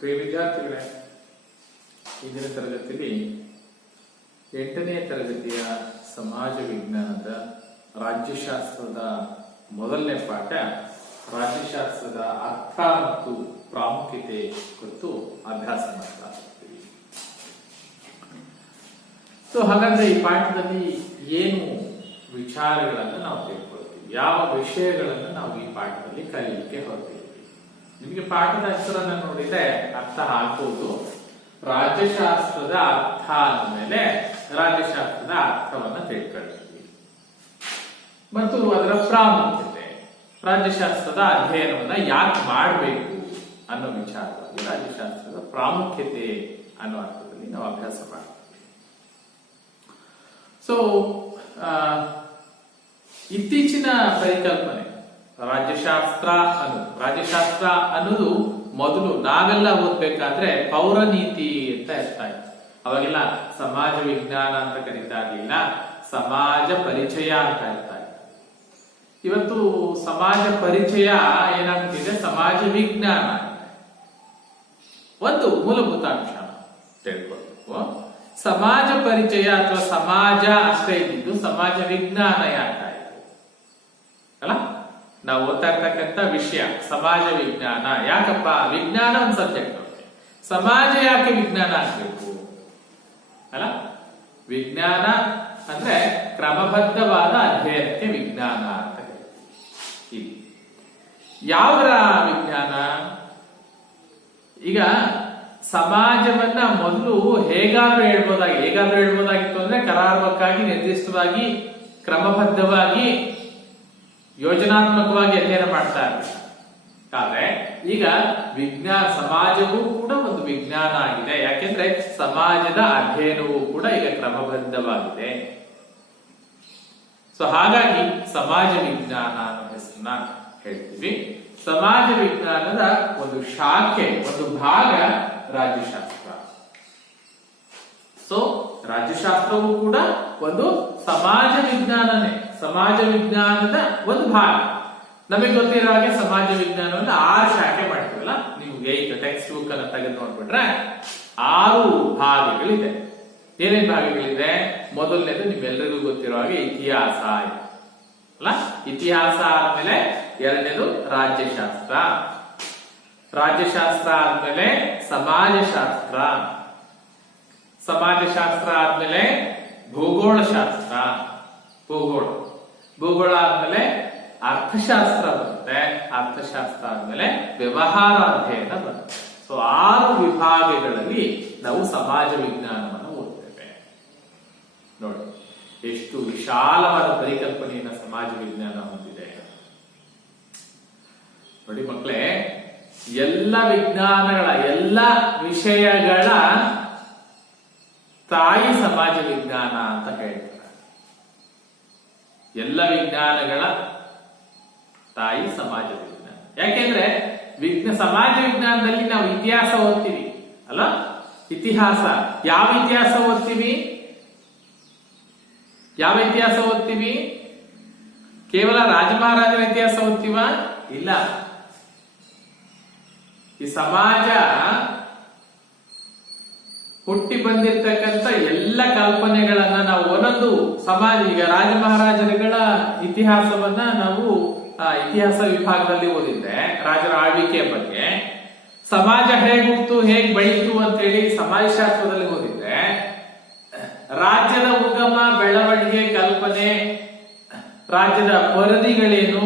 ಪ್ರಿಯ ವಿದ್ಯಾರ್ಥಿಗಳೇ, ಇಂದಿನ ತರಗತಿಯಲ್ಲಿ 8ನೇ ತರಗತಿಯ ಸಮಾಜ ವಿಜ್ಞಾನದ ರಾಜ್ಯಶಾಸ್ತ್ರದ ಮೊದಲನೇ ಪಾಠ ರಾಜ್ಯಶಾಸ್ತ್ರದ ಅರ್ಥ ಮತ್ತು ಪ್ರಾಮುಖ್ಯತೆ ಕುರಿತು ಅಭ್ಯಾಸ ಮಾಡ್ತಾ ಇರ್ತೀವಿ. ಹಾಗಾದ್ರೆ ಈ ಪಾಠದಲ್ಲಿ ಏನು ವಿಚಾರಗಳನ್ನು ನಾವು ತಿಳ್ಕೊಳ್ತೀವಿ, ಯಾವ ವಿಷಯಗಳನ್ನು ನಾವು ಈ ಪಾಠದಲ್ಲಿ ಕಲಿಯಲಿಕ್ಕೆ ಹೊರತೀವಿ. ನಿಮಗೆ ಪಾಠದ ಹೆಸರನ್ನು ನೋಡಿದ್ರೆ ಅರ್ಥ ಆಗ್ಬೋದು. ರಾಜ್ಯಶಾಸ್ತ್ರದ ಅರ್ಥ ಅಂದಮೇಲೆ ರಾಜ್ಯಶಾಸ್ತ್ರದ ಅರ್ಥವನ್ನು ತಿಳ್ಕೊಳ್ತೀವಿ ಮತ್ತು ಅದರ ಪ್ರಾಮುಖ್ಯತೆ, ರಾಜ್ಯಶಾಸ್ತ್ರದ ಅಧ್ಯಯನವನ್ನ ಯಾಕೆ ಮಾಡಬೇಕು ಅನ್ನೋ ವಿಚಾರವಾಗಿ ರಾಜ್ಯಶಾಸ್ತ್ರದ ಪ್ರಾಮುಖ್ಯತೆ ಅನ್ನೋ ಅರ್ಥದಲ್ಲಿ ನಾವು ಅಭ್ಯಾಸ ಮಾಡ್ತೀವಿ. ಇತ್ತೀಚಿನ ಪರಿಕಲ್ಪನೆ ರಾಜ್ಯಶಾಸ್ತ್ರ ಅನ್ನೋದು ಮೊದಲು ನಾವೆಲ್ಲ ಓದ್ಬೇಕಾದ್ರೆ ಪೌರನೀತಿ ಅಂತ ಇರ್ತಾ ಇತ್ತು. ಅವಾಗೆಲ್ಲ ಸಮಾಜ ವಿಜ್ಞಾನ ಅಂತ ಕರೀತಾ ಇರ್ಲಿಲ್ಲ, ಸಮಾಜ ಪರಿಚಯ ಅಂತ ಇರ್ತಾ ಇತ್ತು. ಇವತ್ತು ಸಮಾಜ ಪರಿಚಯ ಏನಾಗ್ತಿದೆ, ಸಮಾಜ ವಿಜ್ಞಾನ. ಒಂದು ಮೂಲಭೂತ ಅಂಶ ತಿಳ್ಕೊಳ್ಬೇಕು, ಸಮಾಜ ಪರಿಚಯ ಅಥವಾ ಸಮಾಜ ಅಷ್ಟೇ ಇದ್ದಿದ್ದು ಸಮಾಜ ವಿಜ್ಞಾನ ಯಾಕಾಯಿತು ಅಲ್ಲ. ನಾವು ಓದ್ತಾ ಇರ್ತಕ್ಕಂಥ ವಿಷಯ ಸಮಾಜ ವಿಜ್ಞಾನ. ಯಾಕಪ್ಪ ವಿಜ್ಞಾನ ಒಂದು ಸಬ್ಜೆಕ್ಟ್, ಸಮಾಜ ಯಾಕೆ ವಿಜ್ಞಾನ ಆಗ್ಬೇಕು ಅಲ್ಲ. ವಿಜ್ಞಾನ ಅಂದ್ರೆ ಕ್ರಮಬದ್ಧವಾದ ಅಧ್ಯಯನಕ್ಕೆ ವಿಜ್ಞಾನ ಅಂತ ಹೇಳ್ತೀವಿ. ಯಾವರ ವಿಜ್ಞಾನ? ಈಗ ಸಮಾಜವನ್ನ ಮೊದಲು ಹೇಗಾದ್ರೂ ಹೇಳ್ಬೋದಾಗಿತ್ತು ಅಂದ್ರೆ ಕರಾರುವಕ್ಕಾಗಿ, ನಿರ್ದಿಷ್ಟವಾಗಿ, ಕ್ರಮಬದ್ಧವಾಗಿ, ಯೋಜನಾತ್ಮಕವಾಗಿ ಅಧ್ಯಯನ ಮಾಡ್ತಾ ಇರ್ತಾರೆ. ಆದ್ರೆ ಈಗ ಸಮಾಜವೂ ಕೂಡ ಒಂದು ವಿಜ್ಞಾನ ಆಗಿದೆ. ಯಾಕೆಂದ್ರೆ ಸಮಾಜದ ಅಧ್ಯಯನವೂ ಕೂಡ ಈಗ ಕ್ರಮಬದ್ಧವಾಗಿದೆ. ಹಾಗಾಗಿ ಸಮಾಜ ವಿಜ್ಞಾನ ಅನ್ನೋ ಹೆಸರನ್ನ ಹೇಳ್ತೀವಿ. ಸಮಾಜ ವಿಜ್ಞಾನದ ಒಂದು ಶಾಖೆ, ಒಂದು ಭಾಗ ರಾಜ್ಯಶಾಸ್ತ್ರ. ರಾಜ್ಯಶಾಸ್ತ್ರವೂ ಕೂಡ ಒಂದು ಸಮಾಜ ವಿಜ್ಞಾನನೇ, ಸಮಾಜ ವಿಜ್ಞಾನದ ಒಂದು ಭಾಗ. ನಮಗೆ ಗೊತ್ತಿರೋ ಹಾಗೆ ಸಮಾಜ ವಿಜ್ಞಾನವನ್ನು 6 ಶಾಖೆ ಮಾಡ್ತೀವಲ್ಲ. ನೀವು ಟೆಕ್ಸ್ಟ್ ಬುಕ್ ಅನ್ನ ತೆಗೆದು ನೋಡ್ಬಿಟ್ರೆ 6 ಭಾಗಗಳಿದೆ. ಏನೇನ್ ಭಾಗಗಳಿದೆ? ಮೊದಲನೇದು ನಿಮ್ಮೆಲ್ಲರಿಗೂ ಗೊತ್ತಿರೋ ಹಾಗೆ ಇತಿಹಾಸ ಅಲ್ಲ. ಇತಿಹಾಸ ಆದ್ಮೇಲೆ ಎರಡನೇದು ರಾಜ್ಯಶಾಸ್ತ್ರ, ರಾಜ್ಯಶಾಸ್ತ್ರ ಆದ್ಮೇಲೆ ಸಮಾಜಶಾಸ್ತ್ರ, ಸಮಾಜಶಾಸ್ತ್ರ ಆದ್ಮೇಲೆ ಭೂಗೋಳಶಾಸ್ತ್ರ, ಭೂಗೋಳ ಆದ್ಮೇಲೆ ಅರ್ಥಶಾಸ್ತ್ರ ಬರುತ್ತೆ, ಅರ್ಥಶಾಸ್ತ್ರ ಆದ್ಮೇಲೆ ವ್ಯವಹಾರ ಅಧ್ಯಯನ ಬರುತ್ತೆ. 6 ವಿಭಾಗಗಳಲ್ಲಿ ನಾವು ಸಮಾಜ ವಿಜ್ಞಾನವನ್ನು ಓದ್ತೇವೆ. ನೋಡಿ ಎಷ್ಟು ವಿಶಾಲವಾದ ಪರಿಕಲ್ಪನೆಯನ್ನ ಸಮಾಜ ವಿಜ್ಞಾನ ಹೊಂದಿದೆ. ನೋಡಿ ಮಕ್ಕಳೇ, ಎಲ್ಲ ವಿಜ್ಞಾನಗಳ, ಎಲ್ಲ ವಿಷಯಗಳ ತಾಯಿ ಸಮಾಜ ವಿಜ್ಞಾನ ಅಂತ ಹೇಳ್ತಾರೆ. ಎಲ್ಲ ವಿಜ್ಞಾನಗಳ ತಾಯಿ ಸಮಾಜ ವಿಜ್ಞಾನ. ಯಾಕೆಂದ್ರೆ ಸಮಾಜ ವಿಜ್ಞಾನದಲ್ಲಿ ನಾವು ಇತಿಹಾಸ ಓದ್ತೀವಿ ಅಲ್ಲ. ಇತಿಹಾಸ, ಯಾವ ಇತಿಹಾಸ ಓದ್ತೀವಿ? ಕೇವಲ ರಾಜ ಮಹಾರಾಜರ ಇತಿಹಾಸ ಓದ್ತೀವ? ಇಲ್ಲ. ಈ ಸಮಾಜ ಹುಟ್ಟಿ ಬಂದಿರತಕ್ಕಂಥ ಎಲ್ಲ ಕಲ್ಪನೆಗಳನ್ನ ನಾವು ಒಂದೊಂದು ಸಮಾಜ, ಈಗ ರಾಜ ಮಹಾರಾಜರುಗಳ ಇತಿಹಾಸವನ್ನ ನಾವು ಇತಿಹಾಸ ವಿಭಾಗದಲ್ಲಿ ಓದಿದ್ದೆ, ರಾಜರ ಆಳ್ವಿಕೆಯ ಬಗ್ಗೆ. ಸಮಾಜ ಹೇಗೆ ಹುಟ್ಟು, ಹೇಗೆ ಬೆಳೀತು ಅಂತೇಳಿ ಸಮಾಜಶಾಸ್ತ್ರದಲ್ಲಿ ಓದಿದ್ದೆ. ರಾಜ್ಯದ ಉಗಮ, ಬೆಳವಣಿಗೆ, ಕಲ್ಪನೆ, ರಾಜ್ಯದ ಪರಿಧಿಗಳೇನು,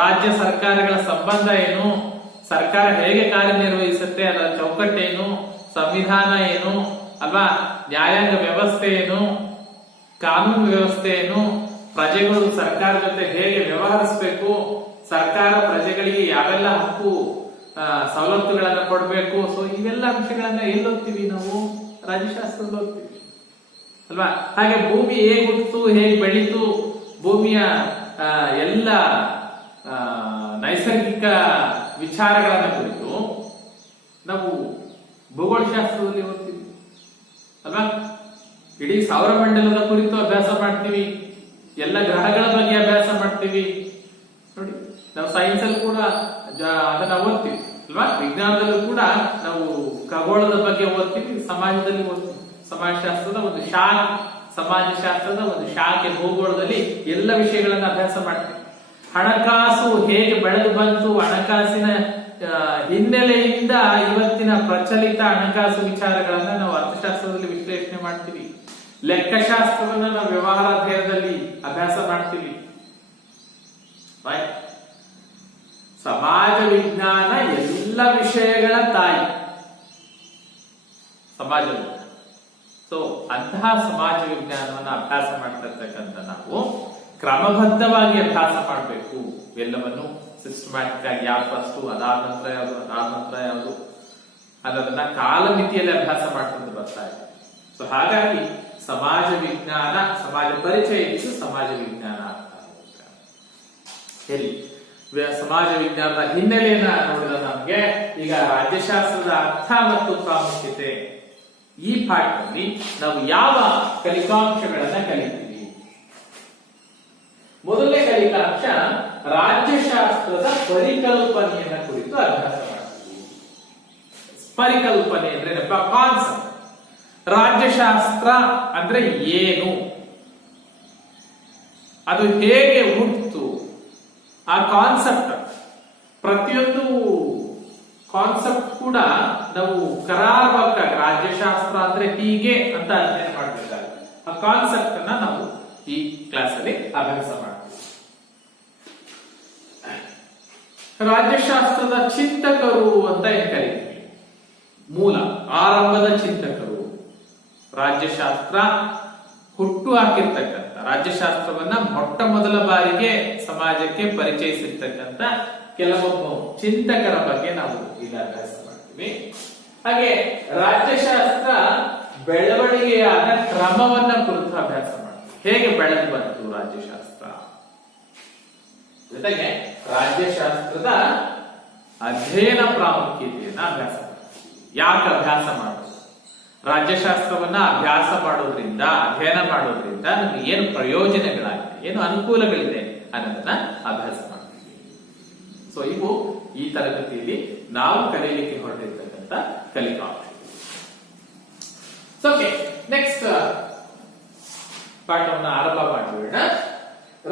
ರಾಜ್ಯ ಸರ್ಕಾರಗಳ ಸಂಬಂಧ ಏನು, ಸರ್ಕಾರ ಹೇಗೆ ಕಾರ್ಯನಿರ್ವಹಿಸುತ್ತೆ, ಅದರ ಚೌಕಟ್ಟೇನು, ಸಂವಿಧಾನ ಏನು ಅಲ್ವಾ, ನ್ಯಾಯಾಂಗ ವ್ಯವಸ್ಥೆ ಏನು, ಕಾನೂನು ವ್ಯವಸ್ಥೆ ಏನು, ಪ್ರಜೆಗಳು ಸರ್ಕಾರ ಜೊತೆ ಹೇಗೆ ವ್ಯವಹರಿಸಬೇಕು, ಸರ್ಕಾರ ಪ್ರಜೆಗಳಿಗೆ ಯಾವೆಲ್ಲ ಹಕ್ಕು ಸವಲತ್ತುಗಳನ್ನ ಕೊಡಬೇಕು. ಇವೆಲ್ಲ ಅಂಶಗಳನ್ನ ಎಲ್ಲಿ ಓದ್ತೀವಿ ನಾವು? ರಾಜ್ಯಶಾಸ್ತ್ರದಲ್ಲಿ ಓದ್ತೀವಿ ಅಲ್ವಾ. ಹಾಗೆ ಭೂಮಿ ಹೇಗೆ ಹುಟ್ಟಿತು, ಹೇಗೆ ಬೆಳೀತು, ಭೂಮಿಯ ಎಲ್ಲ ನೈಸರ್ಗಿಕ ವಿಚಾರಗಳನ್ನ ಕುರಿತು ನಾವು ಭೂಗೋಳಶಾಸ್ತ್ರದಲ್ಲಿ ಓದ್ತೀವಿ ಅಲ್ವಾ. ಇಡೀ ಸೌರಮಂಡಲದ ಕುರಿತು ಅಭ್ಯಾಸ ಮಾಡ್ತೀವಿ, ಎಲ್ಲ ಗ್ರಹಗಳ ಬಗ್ಗೆ ಅಭ್ಯಾಸ ಮಾಡ್ತೀವಿ. ನೋಡಿ, ನಾವು ಸೈನ್ಸ್ ಅಲ್ಲಿ ಕೂಡ ಅದನ್ನ ಓದ್ತೀವಿ ಅಲ್ವಾ. ವಿಜ್ಞಾನದಲ್ಲೂ ಕೂಡ ನಾವು ಖಗೋಳದ ಬಗ್ಗೆ ಓದ್ತೀವಿ, ಸಮಾಜದಲ್ಲಿ ಓದ್ತೀವಿ. ಸಮಾಜಶಾಸ್ತ್ರದ ಒಂದು ಶಾಖೆ, ಸಮಾಜಶಾಸ್ತ್ರದ ಒಂದು ಶಾಖೆ ಭೂಗೋಳದಲ್ಲಿ ಎಲ್ಲ ವಿಷಯಗಳನ್ನ ಅಭ್ಯಾಸ ಮಾಡ್ತೀವಿ. ಹಣಕಾಸು ಹೇಗೆ ಬೆಳೆದು ಬಂತು, ಹಣಕಾಸಿನ ಹಿನ್ನೆಲೆಯಿಂದ ಇವತ್ತಿನ ಪ್ರಚಲಿತ ಹಣಕಾಸು ವಿಚಾರಗಳನ್ನ ನಾವು ಅರ್ಥಶಾಸ್ತ್ರದಲ್ಲಿ ವಿಶ್ಲೇಷಣೆ ಮಾಡ್ತೀವಿ. ಲೆಕ್ಕಶಾಸ್ತ್ರವನ್ನ ನಾವು ವ್ಯವಹಾರ ಅಧ್ಯಯನದಲ್ಲಿ ಅಭ್ಯಾಸ ಮಾಡ್ತೀವಿ. ಸಮಾಜ ವಿಜ್ಞಾನ ಎಲ್ಲ ವಿಷಯಗಳ ತಾಯಿ ಸಮಾಜ ವಿಜ್ಞಾನ. ಸೊ ಅಂತಹ ಸಮಾಜ ವಿಜ್ಞಾನವನ್ನು ಅಭ್ಯಾಸ ಮಾಡ್ತಿರ್ತಕ್ಕಂಥ ನಾವು ಕ್ರಮಬದ್ಧವಾಗಿ ಅಭ್ಯಾಸ ಮಾಡಬೇಕು. ಎಲ್ಲವನ್ನು ಸಿಸ್ಟಮ್ಯಾಟಿಕ್ ಆಗಿ ಯಾವ ಫಸ್ಟ್, ಅದಾದ ನಂತರ ಯಾವುದು ಅನ್ನೋದನ್ನ ಕಾಲಮಿತಿಯಲ್ಲಿ ಅಭ್ಯಾಸ ಮಾಡ್ಕೊಂಡು ಬರ್ತಾ ಇದೆ. ಸೊ ಹಾಗಾಗಿ ಸಮಾಜ ವಿಜ್ಞಾನ, ಸಮಾಜ ಪರಿಚಯ ಇದ್ದು ಸಮಾಜ ವಿಜ್ಞಾನ ಆಗ್ತಾ ಹೇಳಿ. ಸಮಾಜ ವಿಜ್ಞಾನದ ಹಿನ್ನೆಲೆಯನ್ನ ನೋಡಿದ ನಮ್ಗೆ ಈಗ ರಾಜ್ಯಶಾಸ್ತ್ರದ ಅರ್ಥ ಮತ್ತು ಪ್ರಾಮುಖ್ಯತೆ ಈ ಪಾಠದಲ್ಲಿ ನಾವು ಯಾವ ಕಲಿಕಾಂಶಗಳನ್ನ ಕಲಿತೀವಿ. ಮೊದಲನೇ ಕಲಿಕಾಂಶ ರಾಜ್ಯಶಾಸ್ತ್ರದ ಪರಿಕಲ್ಪನೆಯನ್ನ ಕುರಿತು ಅಭ್ಯಾಸ ಮಾಡ್ತೀವಿ. ಪರಿಕಲ್ಪನೆ ಅಂದ್ರೆ ಕಾನ್ಸೆಪ್ಟ್. ರಾಜ್ಯಶಾಸ್ತ್ರ ಅಂದ್ರೆ ಏನು, ಅದು ಹೇಗೆ ಹುಟ್ಟಿತು, ಆ ಕಾನ್ಸೆಪ್ಟ್, ಪ್ರತಿಯೊಂದು ಕಾನ್ಸೆಪ್ಟ್ ಕೂಡ ನಾವು ಕರಾರುವಕ್ಕಾಗಿ ರಾಜ್ಯಶಾಸ್ತ್ರ ಅಂದ್ರೆ ಹೀಗೆ ಅಂತ ಅಧ್ಯಯನ ಮಾಡಬೇಕಾಗುತ್ತೆ. ಆ ಕಾನ್ಸೆಪ್ಟ್ ಅನ್ನ ನಾವು ಈ ಕ್ಲಾಸ್ ಅಲ್ಲಿ ಅಭ್ಯಾಸ ಮಾಡ್ತೀವಿ. ರಾಜ್ಯಶಾಸ್ತ್ರದ ಚಿಂತಕರು ಅಂತ ಏನ್ ಕರೀತೀವಿ, ಮೂಲ ಆರಂಭದ ಚಿಂತಕರು, ರಾಜ್ಯಶಾಸ್ತ್ರ ಹುಟ್ಟು ಹಾಕಿರ್ತಕ್ಕಂಥ, ರಾಜ್ಯಶಾಸ್ತ್ರವನ್ನ ಮೊಟ್ಟ ಮೊದಲ ಬಾರಿಗೆ ಸಮಾಜಕ್ಕೆ ಪರಿಚಯಿಸಿರ್ತಕ್ಕಂಥ ಕೆಲವೊಬ್ಬ ಚಿಂತಕರ ಬಗ್ಗೆ ನಾವು ಈಗ ಅಭ್ಯಾಸ ಮಾಡ್ತೀವಿ. ಹಾಗೆ ರಾಜ್ಯಶಾಸ್ತ್ರ ಬೆಳವಣಿಗೆಯಾದ ಕ್ರಮವನ್ನ ಕುರಿತು ಅಭ್ಯಾಸ ಮಾಡ್ತೀವಿ. ಹೇಗೆ ಬೆಳೆದು ಬಂತು ರಾಜ್ಯಶಾಸ್ತ್ರ, ಜೊತೆಗೆ ರಾಜ್ಯಶಾಸ್ತ್ರದ ಅಧ್ಯಯನ ಪ್ರಾಮುಖ್ಯತೆಯನ್ನ ಅಭ್ಯಾಸ ಮಾಡ್ತೀವಿ. ಯಾಕೆ ಅಭ್ಯಾಸ ಮಾಡೋದು, ರಾಜ್ಯಶಾಸ್ತ್ರವನ್ನ ಅಭ್ಯಾಸ ಮಾಡೋದ್ರಿಂದ, ಅಧ್ಯಯನ ಮಾಡೋದ್ರಿಂದ ನಮ್ಗೆ ಏನು ಪ್ರಯೋಜನಗಳಾಗಿದೆ, ಏನು ಅನುಕೂಲಗಳಿದೆ ಅನ್ನೋದನ್ನ ಅಭ್ಯಾಸ ಮಾಡ್ತೀವಿ. ಸೊ ಇವು ಈ ತರಗತಿಯಲ್ಲಿ ನಾವು ಕಲಿಯಲಿಕ್ಕೆ ಹೊರಟಿರ್ತಕ್ಕಂಥ ಕಲಿಕಾಂಶ. ಓಕೆ, ನೆಕ್ಸ್ಟ್ ಪಾಠವನ್ನು ಆರಂಭ ಮಾಡಿಬಿಡೋಣ.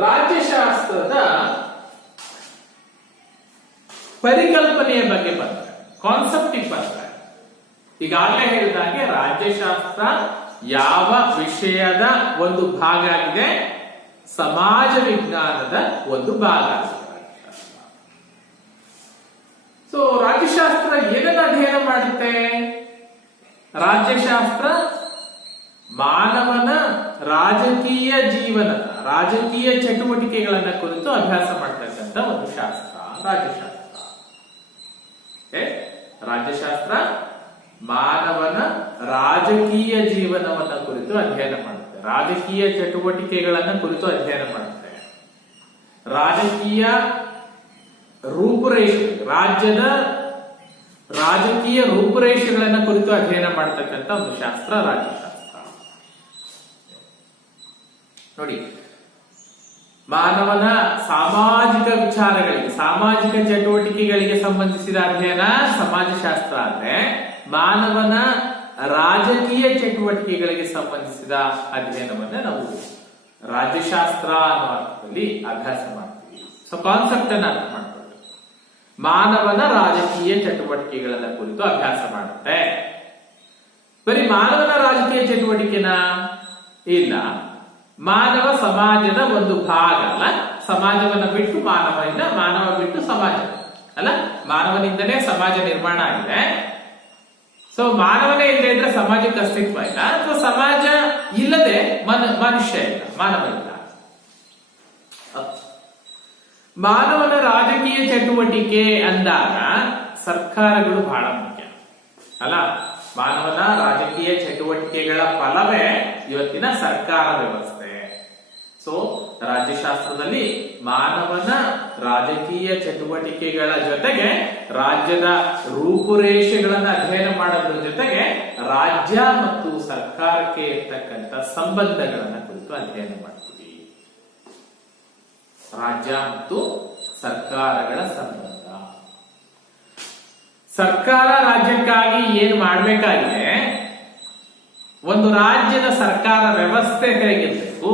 ರಾಜ್ಯಶಾಸ್ತ್ರದ ಪರಿಕಲ್ಪನೆಯ ಬಗ್ಗೆ ಬರ್ತಾರೆ, ಕಾನ್ಸೆಪ್ಟಿಗೆ ಬರ್ತಾರೆ. ಈಗಾಗಲೇ ಹೇಳಿದಾಗೆ ರಾಜ್ಯಶಾಸ್ತ್ರ ಯಾವ ವಿಷಯದ ಒಂದು ಭಾಗ ಆಗಿದೆ, ಸಮಾಜ ವಿಜ್ಞಾನದ ಒಂದು ಭಾಗ ಆಗಿದೆ. ಸೊ ರಾಜ್ಯಶಾಸ್ತ್ರ ಏನನ್ನ ಅಧ್ಯಯನ ಮಾಡುತ್ತೆ, ರಾಜ್ಯಶಾಸ್ತ್ರ ಮಾನವನ ರಾಜಕೀಯ ಜೀವನದ, ರಾಜಕೀಯ ಚಟುವಟಿಕೆಗಳನ್ನ ಕುರಿತು ಅಭ್ಯಾಸ ಮಾಡ್ತಕ್ಕಂಥ ಒಂದು ಶಾಸ್ತ್ರ ರಾಜ್ಯಶಾಸ್ತ್ರ. ರಾಜ್ಯಶಾಸ್ತ್ರ ಮಾನವನ ರಾಜಕೀಯ ಜೀವನವನ್ನ ಕುರಿತು ಅಧ್ಯಯನ ಮಾಡುತ್ತೆ, ರಾಜಕೀಯ ಚಟುವಟಿಕೆಗಳನ್ನ ಕುರಿತು ಅಧ್ಯಯನ ಮಾಡುತ್ತೆ, ರಾಜಕೀಯ ರೂಪುರೇಷೆ, ರಾಜ್ಯದ ರಾಜಕೀಯ ರೂಪುರೇಷೆಗಳನ್ನ ಕುರಿತು ಅಧ್ಯಯನ ಮಾಡತಕ್ಕಂಥ ಒಂದು ಶಾಸ್ತ್ರ ರಾಜ್ಯಶಾಸ್ತ್ರ. ನೋಡಿ, ಮಾನವನ ಸಾಮಾಜಿಕ ವಿಚಾರಗಳಿಗೆ, ಸಾಮಾಜಿಕ ಚಟುವಟಿಕೆಗಳಿಗೆ ಸಂಬಂಧಿಸಿದ ಅಧ್ಯಯನ ಸಮಾಜಶಾಸ್ತ್ರ ಆದ್ರೆ, ಮಾನವನ ರಾಜಕೀಯ ಚಟುವಟಿಕೆಗಳಿಗೆ ಸಂಬಂಧಿಸಿದ ಅಧ್ಯಯನವನ್ನ ನಾವು ರಾಜ್ಯಶಾಸ್ತ್ರ ಅನ್ನೋ ಅರ್ಥದಲ್ಲಿ ಅಭ್ಯಾಸ ಮಾಡ್ತೀವಿ. ಸೊ ಕಾನ್ಸೆಪ್ಟ್ ಅನ್ನ ಅರ್ಥ ಮಾಡ್ಕೊಳ್ಳಿ. ಮಾನವನ ರಾಜಕೀಯ ಚಟುವಟಿಕೆಗಳನ್ನ ಕುರಿತು ಅಭ್ಯಾಸ ಮಾಡುತ್ತೆ. ಬರೀ ಮಾನವನ ರಾಜಕೀಯ ಚಟುವಟಿಕೆನ ಇಲ್ಲ, ಮಾನವ ಸಮಾಜದ ಒಂದು ಭಾಗ ಅಲ್ಲ, ಸಮಾಜವನ್ನ ಬಿಟ್ಟು ಮಾನವ ಇಲ್ಲ, ಮಾನವ ಬಿಟ್ಟು ಸಮಾಜ ಅಲ್ಲ, ಮಾನವನಿಂದಲೇ ಸಮಾಜ ನಿರ್ಮಾಣ ಆಗಿದೆ. ಸೊ ಮಾನವನೇ ಇಲ್ಲದೆ ಇದ್ರೆ ಸಮಾಜಕ್ಕೆ ಅಸ್ತಿತ್ವ ಇಲ್ಲ, ಅಥವಾ ಸಮಾಜ ಇಲ್ಲದೆ ಮನುಷ್ಯ ಇಲ್ಲ, ಮಾನವ ಇಲ್ಲ. ಮಾನವನ ರಾಜಕೀಯ ಚಟುವಟಿಕೆ ಅಂದಾಗ ಸರ್ಕಾರಗಳು ಬಹಳ ಮುಖ್ಯ ಅಲ್ಲ. ಮಾನವನ ರಾಜಕೀಯ ಚಟುವಟಿಕೆಗಳ ಫಲವೇ ಇವತ್ತಿನ ಸರ್ಕಾರ ವ್ಯವಸ್ಥೆ. ಸೊ ರಾಜ್ಯಶಾಸ್ತ್ರದಲ್ಲಿ ಮಾನವನ ರಾಜಕೀಯ ಚಟುವಟಿಕೆಗಳ ಜೊತೆಗೆ ರಾಜ್ಯದ ರೂಪುರೇಷೆಗಳನ್ನ ಅಧ್ಯಯನ ಮಾಡೋದ್ರ ಜೊತೆಗೆ ರಾಜ್ಯ ಮತ್ತು ಸರ್ಕಾರಕ್ಕೆ ಇರ್ತಕ್ಕಂಥ ಸಂಬಂಧಗಳನ್ನ ಕುರಿತು ಅಧ್ಯಯನ ಮಾಡ್ತೀವಿ. ರಾಜ್ಯ ಮತ್ತು ಸರ್ಕಾರಗಳ ಸಂಬಂಧ, ಸರ್ಕಾರ ರಾಜ್ಯಕ್ಕಾಗಿ ಏನ್ ಮಾಡ್ಬೇಕಾಗಿದೆ, ಒಂದು ರಾಜ್ಯದ ಸರ್ಕಾರ ವ್ಯವಸ್ಥೆ ಹೇಗಿರ್ಬೇಕು,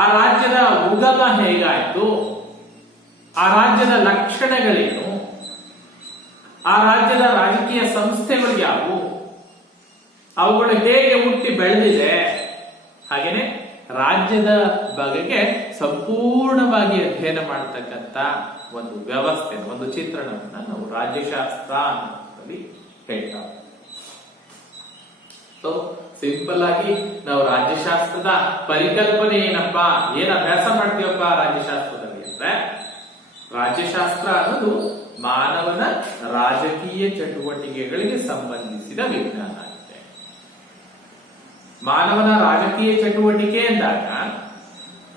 ಆ ರಾಜ್ಯದ ಉಗಮ ಹೇಗಾಯ್ತು, ಆ ರಾಜ್ಯದ ಲಕ್ಷಣಗಳೇನು, ಆ ರಾಜ್ಯದ ರಾಜಕೀಯ ಸಂಸ್ಥೆಗಳು ಯಾವುವು, ಅವುಗಳು ಹೇಗೆ ಹುಟ್ಟಿ ಬೆಳೆದಿದೆ, ಹಾಗೇನೆ ರಾಜ್ಯದ ಬಗೆಗೆ ಸಂಪೂರ್ಣವಾಗಿ ಅಧ್ಯಯನ ಮಾಡತಕ್ಕಂತ ಒಂದು ವ್ಯವಸ್ಥೆ, ಒಂದು ಚಿತ್ರಣವನ್ನ ನಾವು ರಾಜ್ಯಶಾಸ್ತ್ರ ಅನ್ನೋದ್ರಲ್ಲಿ ಹೇಳ್ತಾರೆ. ಸೊ ಸಿಂಪಲ್ ಆಗಿ ನಾವು ರಾಜ್ಯಶಾಸ್ತ್ರದ ಪರಿಕಲ್ಪನೆ ಏನಪ್ಪಾ, ಏನ್ ಅಭ್ಯಾಸ ಮಾಡ್ತೀವಪ್ಪ ರಾಜ್ಯಶಾಸ್ತ್ರದಲ್ಲಿ ಅಂದ್ರೆ, ರಾಜ್ಯಶಾಸ್ತ್ರ ಅನ್ನೋದು ಮಾನವನ ರಾಜಕೀಯ ಚಟುವಟಿಕೆಗಳಿಗೆ ಸಂಬಂಧಿಸಿದ ವಿಜ್ಞಾನ ಆಗಿದೆ. ಮಾನವನ ರಾಜಕೀಯ ಚಟುವಟಿಕೆ ಎಂದಾಗ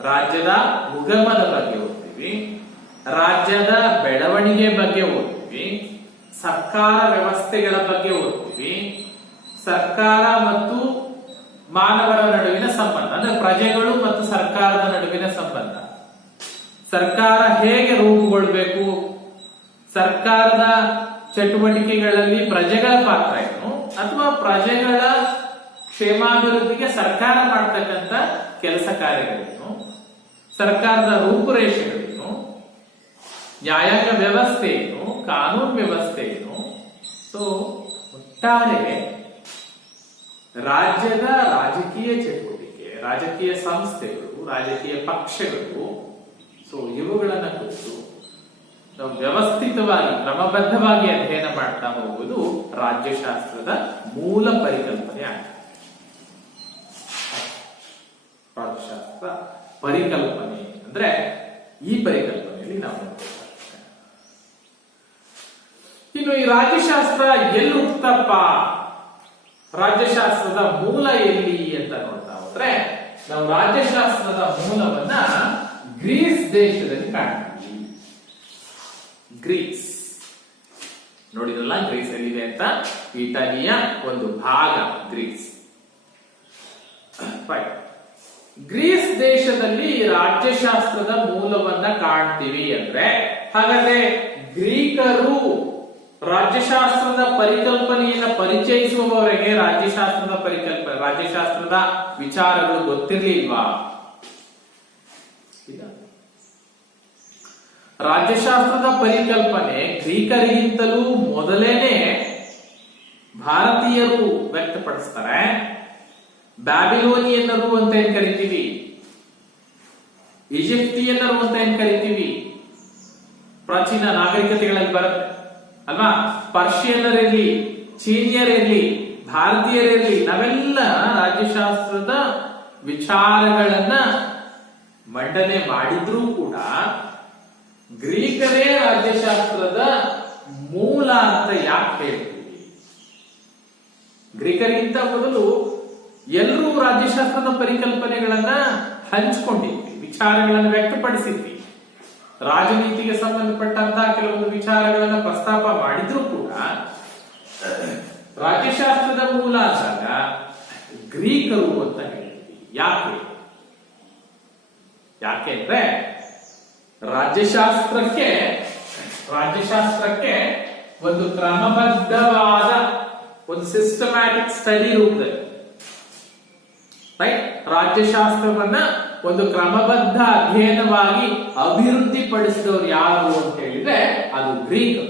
ರಾಜ್ಯದ ಉಗಮದ ಬಗ್ಗೆ ಓದ್ತೀವಿ, ರಾಜ್ಯದ ಬೆಳವಣಿಗೆ ಬಗ್ಗೆ ಓದ್ತೀವಿ, ಸರ್ಕಾರ ವ್ಯವಸ್ಥೆಗಳ ಬಗ್ಗೆ ಓದ್ತೀವಿ, ಸರ್ಕಾರ ಮತ್ತು ಮಾನವರ ನಡುವಿನ ಸಂಬಂಧ ಅಂದ್ರೆ ಪ್ರಜೆಗಳು ಮತ್ತು ಸರ್ಕಾರದ ನಡುವಿನ ಸಂಬಂಧ, ಸರ್ಕಾರ ಹೇಗೆ ರೂಪುಗೊಳ್ಬೇಕು, ಸರ್ಕಾರದ ಚಟುವಟಿಕೆಗಳಲ್ಲಿ ಪ್ರಜೆಗಳ ಪಾತ್ರ ಏನು, ಅಥವಾ ಪ್ರಜೆಗಳ ಕ್ಷೇಮಾಭಿವೃದ್ಧಿಗೆ ಸರ್ಕಾರ ಮಾಡ್ತಕ್ಕಂಥ ಕೆಲಸ ಕಾರ್ಯಗಳೇನು, ಸರ್ಕಾರದ ರೂಪುರೇಷೆಗಳೇನು, ನ್ಯಾಯಾಂಗ ವ್ಯವಸ್ಥೆ ಏನು, ಕಾನೂನು ವ್ಯವಸ್ಥೆ ಏನು. ಸೊ ಒಟ್ಟಾರೆ ರಾಜ್ಯದ ರಾಜಕೀಯ ಚಟುವಟಿಕೆ, ರಾಜಕೀಯ ಸಂಸ್ಥೆಗಳು, ರಾಜಕೀಯ ಪಕ್ಷಗಳು, ಸೊ ಇವುಗಳನ್ನ ಕುರಿತು ನಾವು ವ್ಯವಸ್ಥಿತವಾಗಿ ಕ್ರಮಬದ್ಧವಾಗಿ ಅಧ್ಯಯನ ಮಾಡ್ತಾ ಹೋಗುವುದು ರಾಜ್ಯಶಾಸ್ತ್ರದ ಮೂಲ ಪರಿಕಲ್ಪನೆ ಆಗಿದೆ. ರಾಜ್ಯಶಾಸ್ತ್ರ ಪರಿಕಲ್ಪನೆ ಅಂದ್ರೆ ಈ ಪರಿಕಲ್ಪನೆಯಲ್ಲಿ ನಾವು ಇನ್ನು ಈ ರಾಜ್ಯಶಾಸ್ತ್ರ ಎಲ್ಲಿ ಹುಟ್ಟಪ್ಪ, ರಾಜ್ಯಶಾಸ್ತ್ರದ ಮೂಲ ಎಲ್ಲಿ ಅಂತ ನೋಡ್ತಾ ಹೋದ್ರೆ ನಾವು ರಾಜ್ಯಶಾಸ್ತ್ರದ ಮೂಲವನ್ನ ಗ್ರೀಸ್ ದೇಶದಲ್ಲಿ ಕಾಣ್ತೀವಿ. ಗ್ರೀಸ್ ನೋಡಿದ್ರಲ್ಲ, ಗ್ರೀಸ್ ಎಲ್ಲಿದೆ ಅಂತ, ಇಟಲಿಯ ಒಂದು ಭಾಗ ಗ್ರೀಸ್. ಗ್ರೀಸ್ ದೇಶದಲ್ಲಿ ರಾಜ್ಯಶಾಸ್ತ್ರದ ಮೂಲವನ್ನ ಕಾಣ್ತೀವಿ ಅಂದ್ರೆ, ಹಾಗಾದ್ರೆ ಗ್ರೀಕರು ರಾಜ್ಯಶಾಸ್ತ್ರದ ಪರಿಕಲ್ಪನೆಯನ್ನ ಪರಿಚಯಿಸುವವರೆಗೆ ರಾಜ್ಯಶಾಸ್ತ್ರದ ವಿಚಾರಗಳು ಗೊತ್ತಿರ್ಲಿಲ್ವಾ? ರಾಜ್ಯಶಾಸ್ತ್ರದ ಪರಿಕಲ್ಪನೆ ಗ್ರೀಕರಿಗಿಂತಲೂ ಮೊದಲೇನೆ ಭಾರತೀಯರು ವ್ಯಕ್ತಪಡಿಸ್ತಾರೆ. ಬ್ಯಾಬಿಲೋನಿಯನ್ನರು ಅಂತ ಏನ್ ಕರಿತೀವಿ, ಈಜಿಪ್ಟಿಯನ್ನರು ಅಂತ ಏನ್ ಕರಿತೀವಿ, ಪ್ರಾಚೀನ ನಾಗರಿಕತೆಗಳಲ್ಲಿ ಬರುತ್ತೆ ಅಲ್ವಾ. ಪರ್ಷಿಯನ್ನರಿರ್ಲಿ, ಚೀನಿಯರಿರ್ಲಿ, ಭಾರತೀಯರಿರ್ಲಿ, ನಾವೆಲ್ಲ ರಾಜ್ಯಶಾಸ್ತ್ರದ ವಿಚಾರಗಳನ್ನ ಮಂಡನೆ ಮಾಡಿದ್ರೂ ಕೂಡ ಗ್ರೀಕರೇ ರಾಜ್ಯಶಾಸ್ತ್ರದ ಮೂಲ ಅಂತ ಯಾಕೆ ಹೇಳ್ತೀವಿ? ಗ್ರೀಕರಿಗಿಂತ ಮೊದಲು ಎಲ್ಲರೂ ರಾಜ್ಯಶಾಸ್ತ್ರದ ಪರಿಕಲ್ಪನೆಗಳನ್ನ ಹಂಚಿಕೊಂಡಿದ್ವಿ, ವಿಚಾರಗಳನ್ನು ವ್ಯಕ್ತಪಡಿಸಿದ್ವಿ, ರಾಜನೀತಿಗೆ ಸಂಬಂಧಪಟ್ಟಂತಹ ಕೆಲವೊಂದು ವಿಚಾರಗಳನ್ನ ಪ್ರಸ್ತಾಪ ಮಾಡಿದ್ರೂ ಕೂಡ ರಾಜ್ಯಶಾಸ್ತ್ರದ ಮೂಲ ಅಂದಾಗ ಗ್ರೀಕರು ಅಂತ ಹೇಳ್ತೀವಿ. ಯಾಕೆಂದ್ರೆ ರಾಜ್ಯಶಾಸ್ತ್ರಕ್ಕೆ ಒಂದು ಕ್ರಮಬದ್ಧವಾದ ಒಂದು ಸಿಸ್ಟಮ್ಯಾಟಿಕ್ ಸ್ಟಡಿ ರೂಪದಲ್ಲಿ, ರೈಟ್, ರಾಜ್ಯಶಾಸ್ತ್ರವನ್ನ ಒಂದು ಕ್ರಮಬದ್ಧ ಅಧ್ಯಯನವಾಗಿ ಅಭಿವೃದ್ಧಿ ಪಡಿಸಿದವರು ಯಾರು ಅಂತ ಹೇಳಿದ್ರೆ ಅದು ಗ್ರೀಕ್.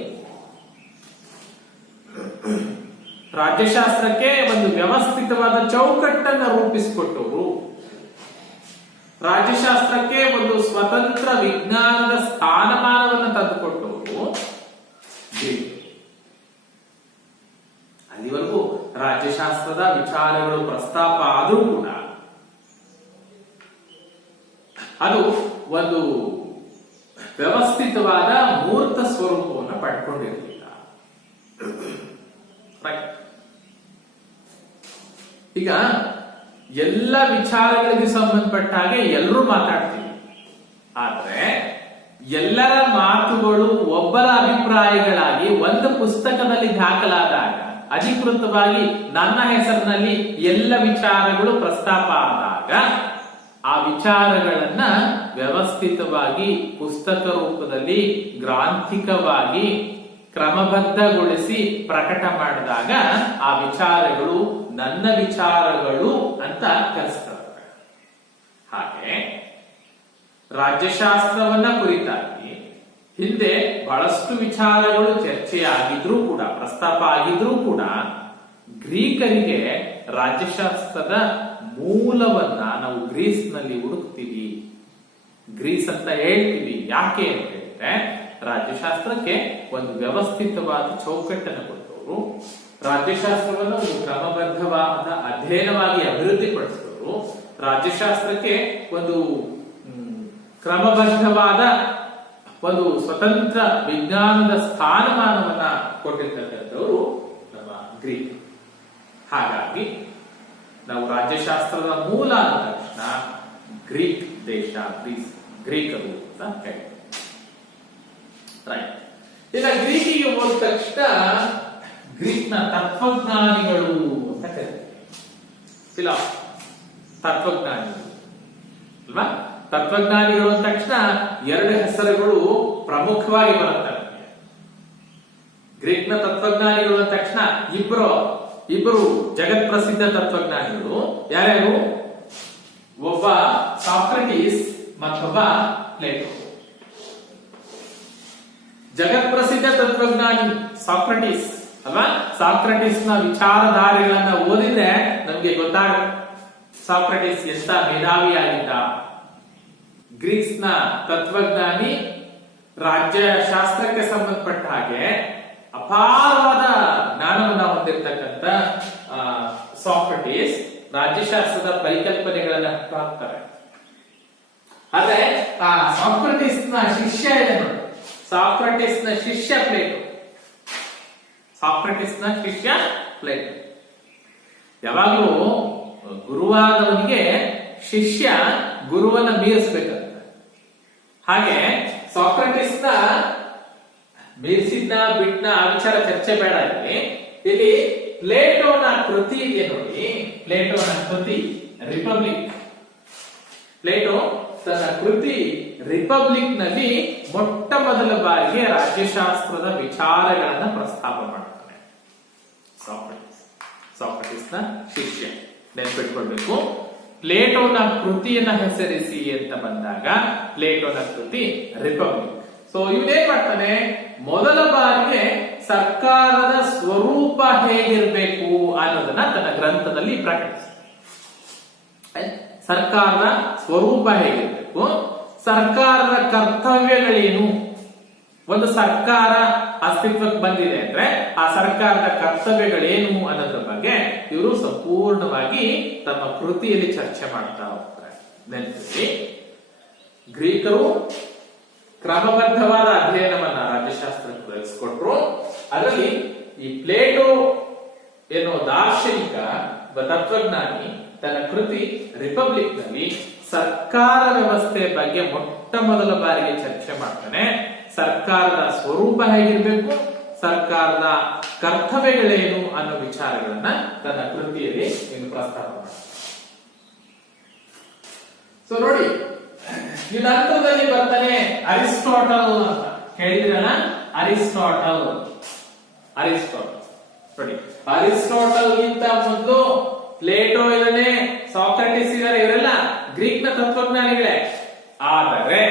ರಾಜ್ಯಶಾಸ್ತ್ರಕ್ಕೆ ಒಂದು ವ್ಯವಸ್ಥಿತವಾದ ಚೌಕಟ್ಟನ್ನು ರೂಪಿಸಿಕೊಟ್ಟವರು, ರಾಜ್ಯಶಾಸ್ತ್ರಕ್ಕೆ ಒಂದು ಸ್ವತಂತ್ರ ವಿಜ್ಞಾನದ ಸ್ಥಾನಮಾನವನ್ನು ತಂದುಕೊಟ್ಟವರು ಗ್ರೀಕ್. ಅಲ್ಲಿವರೆಗೂ ರಾಜ್ಯಶಾಸ್ತ್ರದ ವಿಚಾರಗಳು ಪ್ರಸ್ತಾಪ ಆದರೂ ಕೂಡ ಅದು ಒಂದು ವ್ಯವಸ್ಥಿತವಾದ ಮೂರ್ತ ಸ್ವರೂಪವನ್ನು ಪಡ್ಕೊಂಡಿರಲಿಲ್ಲ. ಈಗ ಎಲ್ಲ ವಿಚಾರಗಳಿಗೆ ಸಂಬಂಧಪಟ್ಟ ಹಾಗೆ ಎಲ್ಲರೂ ಮಾತಾಡ್ತೀವಿ, ಆದ್ರೆ ಎಲ್ಲರ ಮಾತುಗಳು ಒಬ್ಬರ ಅಭಿಪ್ರಾಯಗಳಾಗಿ ಒಂದು ಪುಸ್ತಕದಲ್ಲಿ ದಾಖಲಾದಾಗ, ಅಧಿಕೃತವಾಗಿ ನನ್ನ ಹೆಸರಿನಲ್ಲಿ ಎಲ್ಲ ವಿಚಾರಗಳು ಪ್ರಸ್ತಾಪ ಆದಾಗ, ಆ ವಿಚಾರಗಳನ್ನ ವ್ಯವಸ್ಥಿತವಾಗಿ ಪುಸ್ತಕ ರೂಪದಲ್ಲಿ ಗ್ರಾಂಥಿಕವಾಗಿ ಕ್ರಮಬದ್ಧಗೊಳಿಸಿ ಪ್ರಕಟ ಮಾಡಿದಾಗ ಆ ವಿಚಾರಗಳು ನನ್ನ ವಿಚಾರಗಳು ಅಂತ ಕರೆಸ್ತಾರೆ. ಹಾಗೆ ರಾಜ್ಯಶಾಸ್ತ್ರವನ್ನ ಕುರಿತಾಗಿ ಹಿಂದೆ ಬಹಳಷ್ಟು ವಿಚಾರಗಳು ಚರ್ಚೆಯಾಗಿದ್ರೂ ಕೂಡ, ಪ್ರಸ್ತಾಪ ಆಗಿದ್ರೂ ಕೂಡ, ಗ್ರೀಕರಿಗೆ ರಾಜ್ಯಶಾಸ್ತ್ರದ ಮೂಲವನ್ನ ನಾವು ಗ್ರೀಸ್ನಲ್ಲಿ ಹುಡುಕ್ತೀವಿ, ಗ್ರೀಸ್ ಅಂತ ಹೇಳ್ತೀವಿ. ಯಾಕೆ ಅಂತ ಹೇಳಿದ್ರೆ ರಾಜ್ಯಶಾಸ್ತ್ರಕ್ಕೆ ಒಂದು ವ್ಯವಸ್ಥಿತವಾದ ಚೌಕಟ್ಟನ್ನು ಕೊಟ್ಟವರು, ರಾಜ್ಯಶಾಸ್ತ್ರವನ್ನು ಒಂದು ಕ್ರಮಬದ್ಧವಾದ ಅಧ್ಯಯನವಾಗಿ ಅಭಿವೃದ್ಧಿಪಡಿಸಿದವರು, ರಾಜ್ಯಶಾಸ್ತ್ರಕ್ಕೆ ಒಂದು ಕ್ರಮಬದ್ಧವಾದ ಒಂದು ಸ್ವತಂತ್ರ ವಿಜ್ಞಾನದ ಸ್ಥಾನಮಾನವನ್ನ ಕೊಟ್ಟಿರ್ತಕ್ಕಂಥವರು ನಮ್ಮ ಗ್ರೀಕ್. ಹಾಗಾಗಿ ನಾವು ರಾಜ್ಯಶಾಸ್ತ್ರದ ಮೂಲ ಅಂದ ತಕ್ಷಣ ಗ್ರೀಕ್ ದೇಶ, ಗ್ರೀಕರು ಅಂತ ಹೇಳ್ತೀವಿ. ರೈಟ್. ಇನ್ನು ಗ್ರೀಕಿಗೆ ಹೋದ ತಕ್ಷಣ ಗ್ರೀಕ್ನ ತತ್ವಜ್ಞಾನಿಗಳು ಅಂತ ಕರೀತೀವಿ. ತತ್ವಜ್ಞಾನಿಗಳು ಅಲ್ವಾ? ತತ್ವಜ್ಞಾನಿಗಳು ಅಂದ ತಕ್ಷಣ ಎರಡು ಹೆಸರುಗಳು ಪ್ರಮುಖವಾಗಿ ಬರುತ್ತವೆ. ಗ್ರೀಕ್ನ ತತ್ವಜ್ಞಾನಿಗಳು ಅಂದ ತಕ್ಷಣ ಇಬ್ಬರು ಜಗತ್ ಪ್ರಸಿದ್ಧ ತತ್ವಜ್ಞಾನಿಗಳು. ಯಾರ್ಯಾರು? ಒಬ್ಬ ಸಾಕ್ರಟೀಸ್ ಮತ್ತೊಬ್ಬ ಪ್ಲೇಟೋ. ಜಗತ್ ಪ್ರಸಿದ್ಧ ತತ್ವಜ್ಞಾನಿ ಸಾಕ್ರಟೀಸ್ ಅಲ್ವಾ? ಸಾಕ್ರಟೀಸ್ ನ ವಿಚಾರಧಾರೆಗಳನ್ನ ಓದಿದ್ರೆ ನಮ್ಗೆ ಗೊತ್ತಾಗುತ್ತೆ ಸಾಕ್ರಟೀಸ್ ಎಂತ ಮೇಧಾವಿಯಾಗಿದ್ದ. ಗ್ರೀಕ್ಸ್ ನ ತತ್ವಜ್ಞಾನಿ, ರಾಜ್ಯಶಾಸ್ತ್ರಕ್ಕೆ ಸಂಬಂಧಪಟ್ಟ ಹಾಗೆ ಅಪಾರವಾದ ಜ್ಞಾನವನ್ನ ಹೊಂದಿರತಕ್ಕಂತ ಸಾಕ್ರಟೀಸ್ ರಾಜ್ಯಶಾಸ್ತ್ರದ ಪರಿಕಲ್ಪನೆಗಳನ್ನ ಹಾಕ್ತಾರೆ. ಆದ್ರೆ ಆ ಸಾಕ್ರಟೀಸ್ ನ ಶಿಷ್ಯ ಇದೆ ನೋಡಿ, ಸಾಕ್ರಟೀಸ್ ನ ಶಿಷ್ಯ ಪ್ಲೇಟೋ. ಸಾಕ್ರಟೀಸ್ ನ ಶಿಷ್ಯ ಪ್ಲೇಟೋ. ಯಾವಾಗ್ಲೂ ಗುರುವಾದವನಿಗೆ ಶಿಷ್ಯ ಗುರುವನ್ನ ಮೀರಿಸ್ಬೇಕಂತ. ಹಾಗೆ ಸಾಕ್ರಟೀಸ್ ನ ಮೀರಿಸಿದ್ನ ಬಿಟ್ನ ಆ ವಿಚಾರ ಚರ್ಚೆ ಬೇಡ. ಇಲ್ಲಿ ಪ್ಲೇಟೋನ ಕೃತಿ ಇದೆ ನೋಡಿ, ಪ್ಲೇಟೋನ ಕೃತಿ ರಿಪಬ್ಲಿಕ್. ಪ್ಲೇಟೋ ತನ್ನ ಕೃತಿ ರಿಪಬ್ಲಿಕ್ ನಲ್ಲಿ ಮೊಟ್ಟ ಮೊದಲ ಬಾರಿಗೆ ರಾಜ್ಯಶಾಸ್ತ್ರದ ವಿಚಾರಗಳನ್ನ ಪ್ರಸ್ತಾಪ ಮಾಡ್ತಾನೆ. ಸಾಕ್ರಟೀಸ್ ನ ಶಿಷ್ಯ ನೆನ್ಪಿಟ್ಕೊಳ್ಬೇಕು. ಪ್ಲೇಟೋನ ಕೃತಿಯನ್ನ ಹೆಸರಿಸಿ ಅಂತ ಬಂದಾಗ ಪ್ಲೇಟೋನ ಕೃತಿ ರಿಪಬ್ಲಿಕ್. ಸೊ ಇವನೇನ್ ಮಾಡ್ತಾನೆ, ಮೊದಲ ಬಾರಿಗೆ ಸರ್ಕಾರದ ಸ್ವರೂಪ ಹೇಗಿರ್ಬೇಕು ಅನ್ನೋದನ್ನ ತನ್ನ ಗ್ರಂಥದಲ್ಲಿ ಪ್ರಕಟಿಸ್ತಾನೆ. ಸರ್ಕಾರದ ಸ್ವರೂಪ ಹೇಗಿರ್ಬೇಕು, ಸರ್ಕಾರದ ಕರ್ತವ್ಯಗಳೇನು, ಒಂದು ಸರ್ಕಾರ ಅಸ್ತಿತ್ವಕ್ಕೆ ಬಂದಿದೆ ಅಂದ್ರೆ ಆ ಸರ್ಕಾರದ ಕರ್ತವ್ಯಗಳೇನು ಅನ್ನೋದ್ರ ಬಗ್ಗೆ ಇವರು ಸಂಪೂರ್ಣವಾಗಿ ತಮ್ಮ ಕೃತಿಯಲ್ಲಿ ಚರ್ಚೆ ಮಾಡ್ತಾ ಹೋಗ್ತಾರೆ. ನೆನಪಿಸಿ, ಗ್ರೀಕರು ಕ್ರಮಬದ್ಧವಾದ ಅಧ್ಯಯನವನ್ನ ರಾಜ್ಯಶಾಸ್ತ್ರಕ್ಕೆ ಒದಗಿಸಿಕೊಟ್ರು. ಅದರಲ್ಲಿ ಈ ಪ್ಲೇಟೋ ಎನ್ನುವ ದಾರ್ಶನಿಕ ತತ್ವಜ್ಞಾನಿ ತನ್ನ ಕೃತಿ ರಿಪಬ್ಲಿಕ್ ನಲ್ಲಿ ಸರ್ಕಾರ ವ್ಯವಸ್ಥೆ ಬಗ್ಗೆ ಮೊಟ್ಟ ಮೊದಲ ಬಾರಿಗೆ ಚರ್ಚೆ ಮಾಡ್ತಾನೆ. ಸರ್ಕಾರದ ಸ್ವರೂಪ ಹೇಗಿರ್ಬೇಕು, ಸರ್ಕಾರದ ಕರ್ತವ್ಯಗಳೇನು ಅನ್ನೋ ವಿಚಾರಗಳನ್ನ ತನ್ನ ಕೃತಿಯಲ್ಲಿ ಪ್ರಸ್ತಾಪ ಮಾಡ್ತಾನೆ. ಸೊ ನೋಡಿ, ಈ ನಂತರದಲ್ಲಿ ಬರ್ತಾನೆ ಅರಿಸ್ಟಾಟಲ್ ಅಂತ ಕೇಳಿದ್ರಲ್ಲ. ಅರಿಸ್ಟಾಟಲ್ ನೋಡಿ, ಅರಿಸ್ಟಾಟಲ್ ಗಿಂತ ಮೊದಲು ಪ್ಲೇಟೋ ಇದ್ದಾನೆ, ಸಾಕ್ರಟಿಸ್ ಇದ್ದಾರೆ, ಇವರೆಲ್ಲ ಗ್ರೀಕ್ ನ ತತ್ವಜ್ಞಾನಿಗಳೇ. ಆದರೆ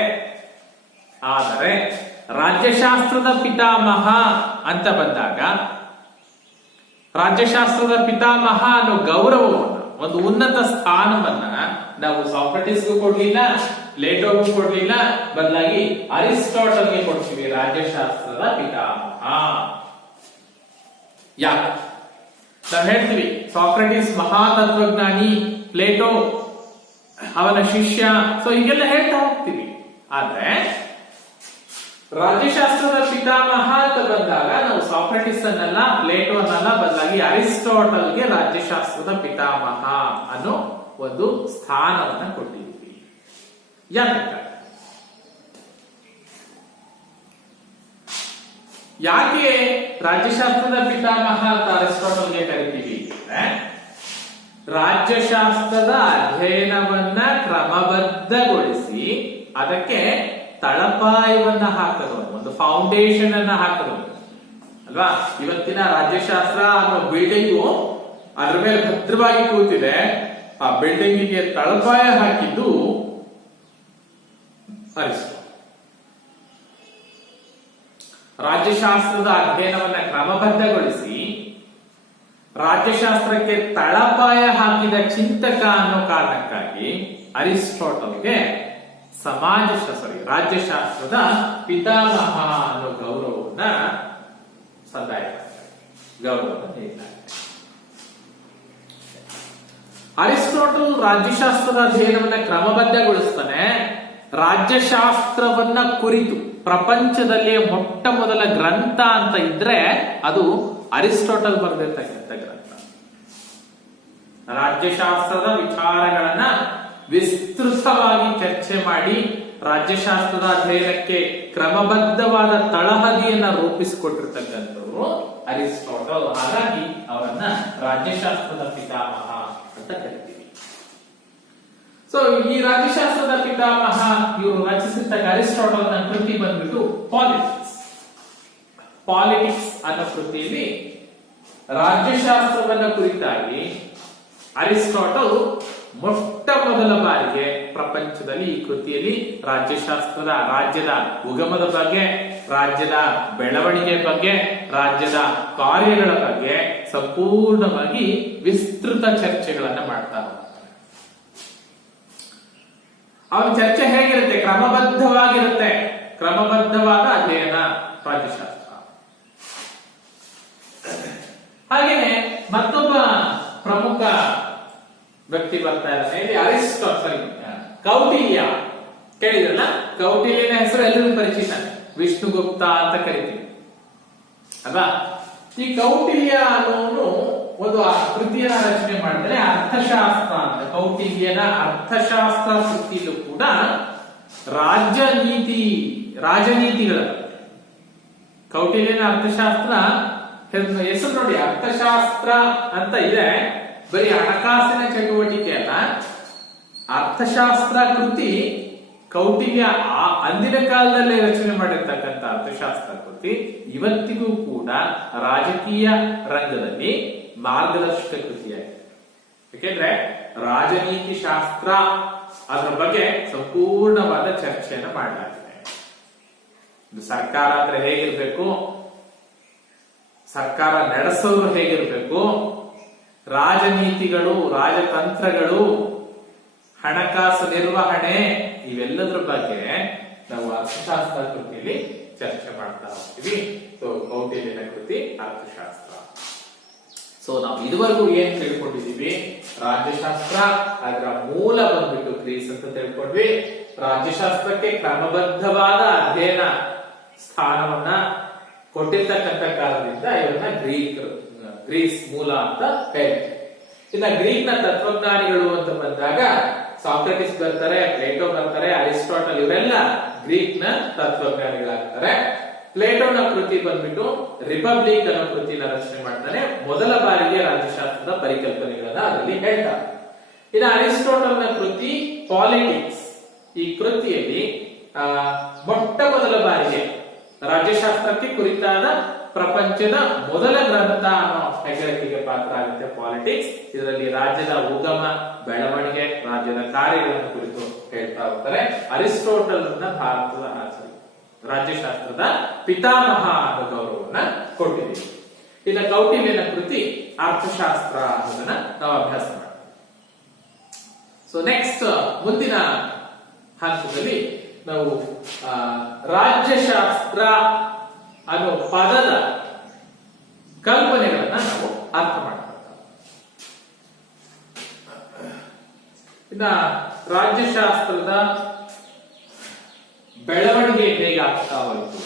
ರಾಜ್ಯಶಾಸ್ತ್ರದ ಪಿತಾಮಹ ಅಂತ ಬಂದಾಗ ರಾಜ್ಯಶಾಸ್ತ್ರದ ಪಿತಾಮಹ ಅನ್ನೋ ಗೌರವವನ್ನು, ಒಂದು ಉನ್ನತ ಸ್ಥಾನವನ್ನ ನಾವು ಸಾಕ್ರಟಿಸ್ಗೂ ಕೊಡ್ಲಿಲ್ಲ, ಪ್ಲೇಟೋಗೂ ಕೊಡ್ಲಿಲ್ಲ, ಬದಲಾಗಿ ಅರಿಸ್ಟಾಟಲ್ಗೆ ಕೊಡ್ತೀವಿ ರಾಜ್ಯಶಾಸ್ತ್ರದ ಪಿತಾಮಹ. ಯಾಕೆ ನಾವು ಹೇಳ್ತೀವಿ ಸಾಕ್ರಟಿಸ್ ಮಹಾತತ್ವಜ್ಞಾನಿ, ಪ್ಲೇಟೋ ಅವನ ಶಿಷ್ಯ, ಸೊ ಹೀಗೆಲ್ಲ ಹೇಳ್ತಾ ಹೋಗ್ತೀವಿ. ಆದ್ರೆ ರಾಜ್ಯಶಾಸ್ತ್ರದ ಪಿತಾಮಹ ಅಂತ ಬಂದಾಗ ನಾವು ಸಾಕ್ರಟಿಸ್ ಅನ್ನಲ್ಲ, ಪ್ಲೇಟೋ ಅನ್ನಲ್ಲ, ಬದಲಾಗಿ ಅರಿಸ್ಟಾಟಲ್ಗೆ ರಾಜ್ಯಶಾಸ್ತ್ರದ ಪಿತಾಮಹ ಅನ್ನೋ ಒಂದು ಸ್ಥಾನವನ್ನ ಕೊಟ್ಟಿದ್ದೀವಿ. ಯಾಕೆ ರಾಜ್ಯಶಾಸ್ತ್ರದ ಪಿತಾಮಹ ಅಂತ ಅರಿಸ್ಟಾಟಲ್ಗೆ ಕರಿತೀವಿ ಅಂದ್ರೆ, ರಾಜ್ಯಶಾಸ್ತ್ರದ ಅಧ್ಯಯನವನ್ನ ಕ್ರಮಬದ್ಧಗೊಳಿಸಿ ಅದಕ್ಕೆ ತಳಪಾಯವನ್ನ ಹಾಕದವನು, ಒಂದು ಫೌಂಡೇಶನ್ ಅನ್ನ ಹಾಕದವನು. ಅಲ್ವಾ? ಇವತ್ತಿನ ರಾಜ್ಯಶಾಸ್ತ್ರ ಅನ್ನೋ ಬಿಲ್ಡಿಂಗು ಅದ್ರ ಮೇಲೆ ಭದ್ರವಾಗಿ ಕೂತಿದೆ. ಆ ಬಿಲ್ಡಿಂಗಿಗೆ ತಳಪಾಯ ಹಾಕಿದ್ದು ಅರಿಸ್ಟೋ. ರಾಜ್ಯಶಾಸ್ತ್ರದ ಅಧ್ಯಯನವನ್ನ ಕ್ರಮಬದ್ಧಗೊಳಿಸಿ ರಾಜ್ಯಶಾಸ್ತ್ರಕ್ಕೆ ತಳಪಾಯ ಹಾಕಿದ ಚಿಂತಕ ಅನ್ನೋ ಕಾರಣಕ್ಕಾಗಿ ಅರಿಸ್ಟೋಟಲ್ಗೆ ರಾಜ್ಯಶಾಸ್ತ್ರದ ಪಿತಾಮಹ ಅನ್ನೋ ಗೌರವವನ್ನ ನೀಡಲಾಗಿದೆ. ಅರಿಸ್ಟೋಟಲ್ ರಾಜ್ಯಶಾಸ್ತ್ರದ ಅಧ್ಯಯನವನ್ನ ಕ್ರಮಬದ್ಧಗೊಳಿಸ್ತಾನೆ. ರಾಜ್ಯಶಾಸ್ತ್ರವನ್ನ ಕುರಿತು ಪ್ರಪಂಚದಲ್ಲಿ ಮೊಟ್ಟ ಮೊದಲ ಗ್ರಂಥ ಅಂತ ಇದ್ರೆ ಅದು ಅರಿಸ್ಟೋಟಲ್ ಬರೆದಿರ್ತಕ್ಕಂಥ ಗ್ರಂಥ. ರಾಜ್ಯಶಾಸ್ತ್ರದ ವಿಚಾರಗಳನ್ನ ವಿಸ್ತೃತವಾಗಿ ಚರ್ಚೆ ಮಾಡಿ ರಾಜ್ಯಶಾಸ್ತ್ರದ ಅಧ್ಯಯನಕ್ಕೆ ಕ್ರಮಬದ್ಧವಾದ ತಳಹದಿಯನ್ನ ರೂಪಿಸಿಕೊಟ್ಟಿರ್ತಕ್ಕಂಥವ್ರು ಅರಿಸ್ಟೋಟಲ್. ಹಾಗಾಗಿ ಅವರನ್ನ ರಾಜ್ಯಶಾಸ್ತ್ರದ ಪಿತಾಮಹ ಅಂತ ಕರಿತೀವಿ. ಸೊ ಈ ರಾಜ್ಯಶಾಸ್ತ್ರದ ಪಿತಾಮಹ ಇವರು ರಚಿಸಿರ್ತಕ್ಕ ಅರಿಸ್ಟೋಟಲ್ನ ಕೃತಿ ಬಂದ್ಬಿಟ್ಟು ಪಾಲಿಟಿಕ್ಸ್ ಅನ್ನೋ ಕೃತಿಯಲ್ಲಿ ರಾಜ್ಯಶಾಸ್ತ್ರವನ್ನ ಕುರಿತಾಗಿ ಅರಿಸ್ಟೋಟಲ್ ಮೊಟ್ಟ ಮೊದಲ ಬಾರಿಗೆ ಪ್ರಪಂಚದಲ್ಲಿ ಈ ಕೃತಿಯಲ್ಲಿ ರಾಜ್ಯದ ಉಗಮದ ಬಗ್ಗೆ, ರಾಜ್ಯದ ಬೆಳವಣಿಗೆ ಬಗ್ಗೆ, ರಾಜ್ಯದ ಕಾರ್ಯಗಳ ಬಗ್ಗೆ ಸಂಪೂರ್ಣವಾಗಿ ವಿಸ್ತೃತ ಚರ್ಚೆಗಳನ್ನ ಮಾಡ್ತಾ ಹೋಗ್ತಾರೆ. ಅವನ ಚರ್ಚೆ ಹೇಗಿರುತ್ತೆ? ಕ್ರಮಬದ್ಧವಾಗಿರುತ್ತೆ. ಕ್ರಮಬದ್ಧವಾದ ಅಧ್ಯಯನ ರಾಜ್ಯಶಾಸ್ತ್ರ. ಹಾಗೇನೆ ಮತ್ತೊಬ್ಬ ಪ್ರಮುಖ ವ್ಯಕ್ತಿ ಬರ್ತಾ ಇದ್ದಾನೆ, ಕೌಟಿಲ್ಯ. ಕೇಳಿದ್ರಲ್ಲ, ಕೌಟಿಲ್ಯನ ಹೆಸರು ಎಲ್ಲರಿಗೂ ಪರಿಚಿತ, ವಿಷ್ಣುಗುಪ್ತ ಅಂತ ಕರಿತೀವಿ ಅಲ್ವಾ? ಈ ಕೌಟಿಲ್ಯ ಅನ್ನೋನು ಒಂದು ಕೃತಿಯನ್ನ ರಚನೆ ಮಾಡಿದರೆ ಅರ್ಥಶಾಸ್ತ್ರ ಅಂತ. ಕೌಟಿಲ್ಯನ ಅರ್ಥಶಾಸ್ತ್ರ ಕೃತಿಯಲ್ಲೂ ಕೂಡ ರಾಜನೀತಿಗಳ ಕೌಟಿಲ್ಯನ ಅರ್ಥಶಾಸ್ತ್ರ ಹೆಸರು ನೋಡಿ, ಅರ್ಥಶಾಸ್ತ್ರ ಅಂತ ಇದೆ. ಬರೀ ಹಣಕಾಸಿನ ಚಟುವಟಿಕೆ ಅಲ್ಲ, ಅರ್ಥಶಾಸ್ತ್ರ ಕೃತಿ ಕೌಟಿಲ್ಯ ಅಂದಿನ ಕಾಲದಲ್ಲೇ ರಚನೆ ಮಾಡಿರ್ತಕ್ಕಂಥ ಅರ್ಥಶಾಸ್ತ್ರ ಕೃತಿ ಇವತ್ತಿಗೂ ಕೂಡ ರಾಜಕೀಯ ರಂಗದಲ್ಲಿ ಮಾರ್ಗದರ್ಶಕ ಕೃತಿಯಾಗಿದೆ. ಯಾಕೆಂದ್ರೆ ರಾಜನೀತಿ ಶಾಸ್ತ್ರ ಅದರ ಬಗ್ಗೆ ಸಂಪೂರ್ಣವಾದ ಚರ್ಚೆಯನ್ನು ಮಾಡಲಾಗಿದೆ. ಸರ್ಕಾರ ಅಂದ್ರೆ ಹೇಗಿರ್ಬೇಕು, ಸರ್ಕಾರ ನಡೆಸೋರು ಹೇಗಿರ್ಬೇಕು, ರಾಜನೀತಿಗಳು, ರಾಜತಂತ್ರಗಳು, ಹಣಕಾಸು ನಿರ್ವಹಣೆ, ಇವೆಲ್ಲದ್ರ ಬಗ್ಗೆ ನಾವು ಅರ್ಥಶಾಸ್ತ್ರ ಕೃತಿಯಲ್ಲಿ ಚರ್ಚೆ ಮಾಡ್ತಾ ಹೋಗ್ತೀವಿ. ಸೊ ಕೌಟಿಲ್ಯನ ಕೃತಿ ಅರ್ಥಶಾಸ್ತ್ರ. ಸೊ ನಾವು ಇದುವರೆಗೂ ಏನ್ ತಿಳ್ಕೊಂಡಿದೀವಿ? ರಾಜ್ಯಶಾಸ್ತ್ರ, ಅದರ ಮೂಲ ಬಂದ್ಬಿಟ್ಟು ಗ್ರೀಸ್ ಅಂತ ತಿಳ್ಕೊಂಡ್ವಿ. ರಾಜ್ಯಶಾಸ್ತ್ರಕ್ಕೆ ಕ್ರಮಬದ್ಧವಾದ ಅಧ್ಯಯನ ಸ್ಥಾನವನ್ನ ಕೊಟ್ಟಿರ್ತಕ್ಕಂಥ ಕಾರಣದಿಂದ ಇವನ್ನ ಗ್ರೀಸ್ ಮೂಲ ಅಂತ ಹೇಳ್ತೀವಿ. ಇನ್ನ ಗ್ರೀಕ್ ನ ತತ್ವಜ್ಞಾನಿಗಳು ಅಂತ ಬಂದಾಗ ಸಾಕ್ರೆಟಿಸ್ ಬರ್ತಾರೆ, ಪ್ಲೇಟೋ ಬರ್ತಾರೆ, ಅರಿಸ್ಟೋಟಲ್, ಇವರೆಲ್ಲ ಗ್ರೀಕ್ ನ ತತ್ವಜ್ಞಾನಿಗಳಾಗ್ತಾರೆ. ಪ್ಲೇಟೋನ ಕೃತಿ ಬಂದ್ಬಿಟ್ಟು ರಿಪಬ್ಲಿಕ್ ಅನ್ನೋ ಕೃತಿನ ರಚನೆ ಮಾಡ್ತಾನೆ. ಮೊದಲ ಬಾರಿಗೆ ರಾಜ್ಯಶಾಸ್ತ್ರದ ಪರಿಕಲ್ಪನೆಗಳನ್ನ ಅದರಲ್ಲಿ ಹೇಳ್ತಾರೆ. ಇನ್ನು ಅರಿಸ್ಟೋಟಲ್ನ ಕೃತಿ ಪಾಲಿಟಿಕ್ಸ್, ಈ ಕೃತಿಯಲ್ಲಿ ಮೊಟ್ಟ ಮೊದಲ ಬಾರಿಗೆ ರಾಜ್ಯಶಾಸ್ತ್ರಕ್ಕೆ ಕುರಿತಾದ ಪ್ರಪಂಚದ ಮೊದಲ ಗ್ರಂಥ ಅನ್ನೋ ಹೆಗ್ಗಳಿಕೆಗೆ ಪಾತ್ರ ಆಗುತ್ತೆ ಪಾಲಿಟಿಕ್ಸ್. ಇದರಲ್ಲಿ ರಾಜ್ಯದ ಉಗಮ, ಬೆಳವಣಿಗೆ, ರಾಜ್ಯದ ಕಾರ್ಯಗಳನ್ನು ಕುರಿತು ಹೇಳ್ತಾ ಹೋಗ್ತಾರೆ. ಅರಿಸ್ಟೋಟಲ್ ಭಾರತದ ರಾಜ್ಯಶಾಸ್ತ್ರದ ಪಿತಾಮಹ ಅನ್ನೋ ಗೌರವವನ್ನ ಕೊಟ್ಟಿದ್ದೀವಿ. ಇನ್ನು ಕೌಟಿಲ್ಯನ ಕೃತಿ ಅರ್ಥಶಾಸ್ತ್ರ ಅನ್ನೋದನ್ನ ನಾವು ಅಭ್ಯಾಸ ಮಾಡ್ತೀವಿ. ಸೊ ನೆಕ್ಸ್ಟ್ ಮುಂದಿನ ಹಂತದಲ್ಲಿ ನಾವು ರಾಜ್ಯಶಾಸ್ತ್ರ ಅನ್ನೋ ಪದದ ಕಲ್ಪನೆಗಳನ್ನ ನಾವು ಅರ್ಥ ಮಾಡ್ಕೊಳ್ತಾ. ಇನ್ನ ರಾಜ್ಯಶಾಸ್ತ್ರದ ಬೆಳವಣಿಗೆ ಹೇಗೆ ಆಗ್ತಾ ಹೋಯಿತು,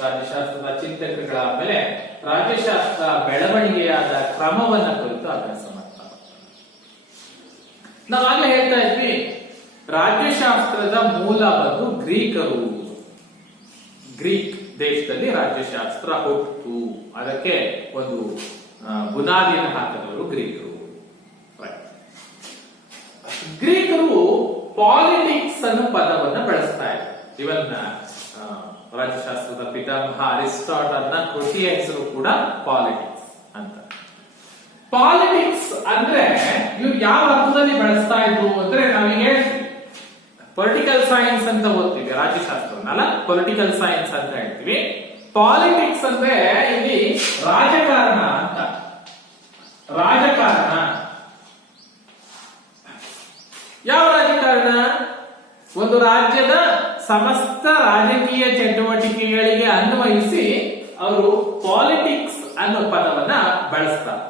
ರಾಜ್ಯಶಾಸ್ತ್ರದ ಚಿಂತಕಗಳಾದ್ಮೇಲೆ ರಾಜ್ಯಶಾಸ್ತ್ರ ಬೆಳವಣಿಗೆಯಾದ ಕ್ರಮವನ್ನ ಕುರಿತು ಅಭ್ಯಾಸ ಮಾಡ್ತಾ. ನಾವಾಗಲೇ ಹೇಳ್ತಾ ಇದ್ವಿ, ರಾಜ್ಯಶಾಸ್ತ್ರದ ಮೂಲ ಬಂದು ಗ್ರೀಕರು. ಗ್ರೀಕ್ ದೇಶದಲ್ಲಿ ರಾಜ್ಯಶಾಸ್ತ್ರ ಹುಟ್ಟಿತು. ಅದಕ್ಕೆ ಒಂದು ಬುನಾದಿಯನ್ನು ಹಾಕಿದವರು ಗ್ರೀಕರು. ಗ್ರೀಕರು ಪಾಲಿಟಿಕ್ಸ್ ಅನ್ನೋ ಪದವನ್ನ ಬಳಸ್ತಾ ಇದ್ದಾರೆ. ಇವನ್ ರಾಜ್ಯಶಾಸ್ತ್ರದ ಪಿತಾಮಹ ಅರಿಸ್ಟಾಟಲ್ನ ಕೃತಿಯ ಹೆಸರು ಕೂಡ ಪಾಲಿಟಿಕ್ಸ್ ಅಂತ. ಪಾಲಿಟಿಕ್ಸ್ ಅಂದ್ರೆ ಇವ್ರು ಯಾವ ಅರ್ಥದಲ್ಲಿ ಬಳಸ್ತಾ ಇದ್ರು ಅಂದ್ರೆ ನಾವೀಗ ಹೇಳ್ತೀವಿ ಪೊಲಿಟಿಕಲ್ ಸೈನ್ಸ್ ಅಂತ ಓದ್ತೀವಿ ರಾಜ್ಯಶಾಸ್ತ್ರವನ್ನಲ್ಲ, ಪೊಲಿಟಿಕಲ್ ಸೈನ್ಸ್ ಅಂತ ಹೇಳ್ತೀವಿ. ಪಾಲಿಟಿಕ್ಸ್ ಅಂದ್ರೆ ಇಲ್ಲಿ ರಾಜಕಾರಣ ಅಂತ. ರಾಜಕಾರಣ ಯಾವ ರಾಜಕಾರಣ? ಒಂದು ರಾಜ್ಯದ ಸಮಸ್ತ ರಾಜಕೀಯ ಚಟುವಟಿಕೆಗಳಿಗೆ ಅನ್ವಯಿಸಿ ಅವರು ಪಾಲಿಟಿಕ್ಸ್ ಅನ್ನೋ ಪದವನ್ನ ಬಳಸ್ತಾರೆ.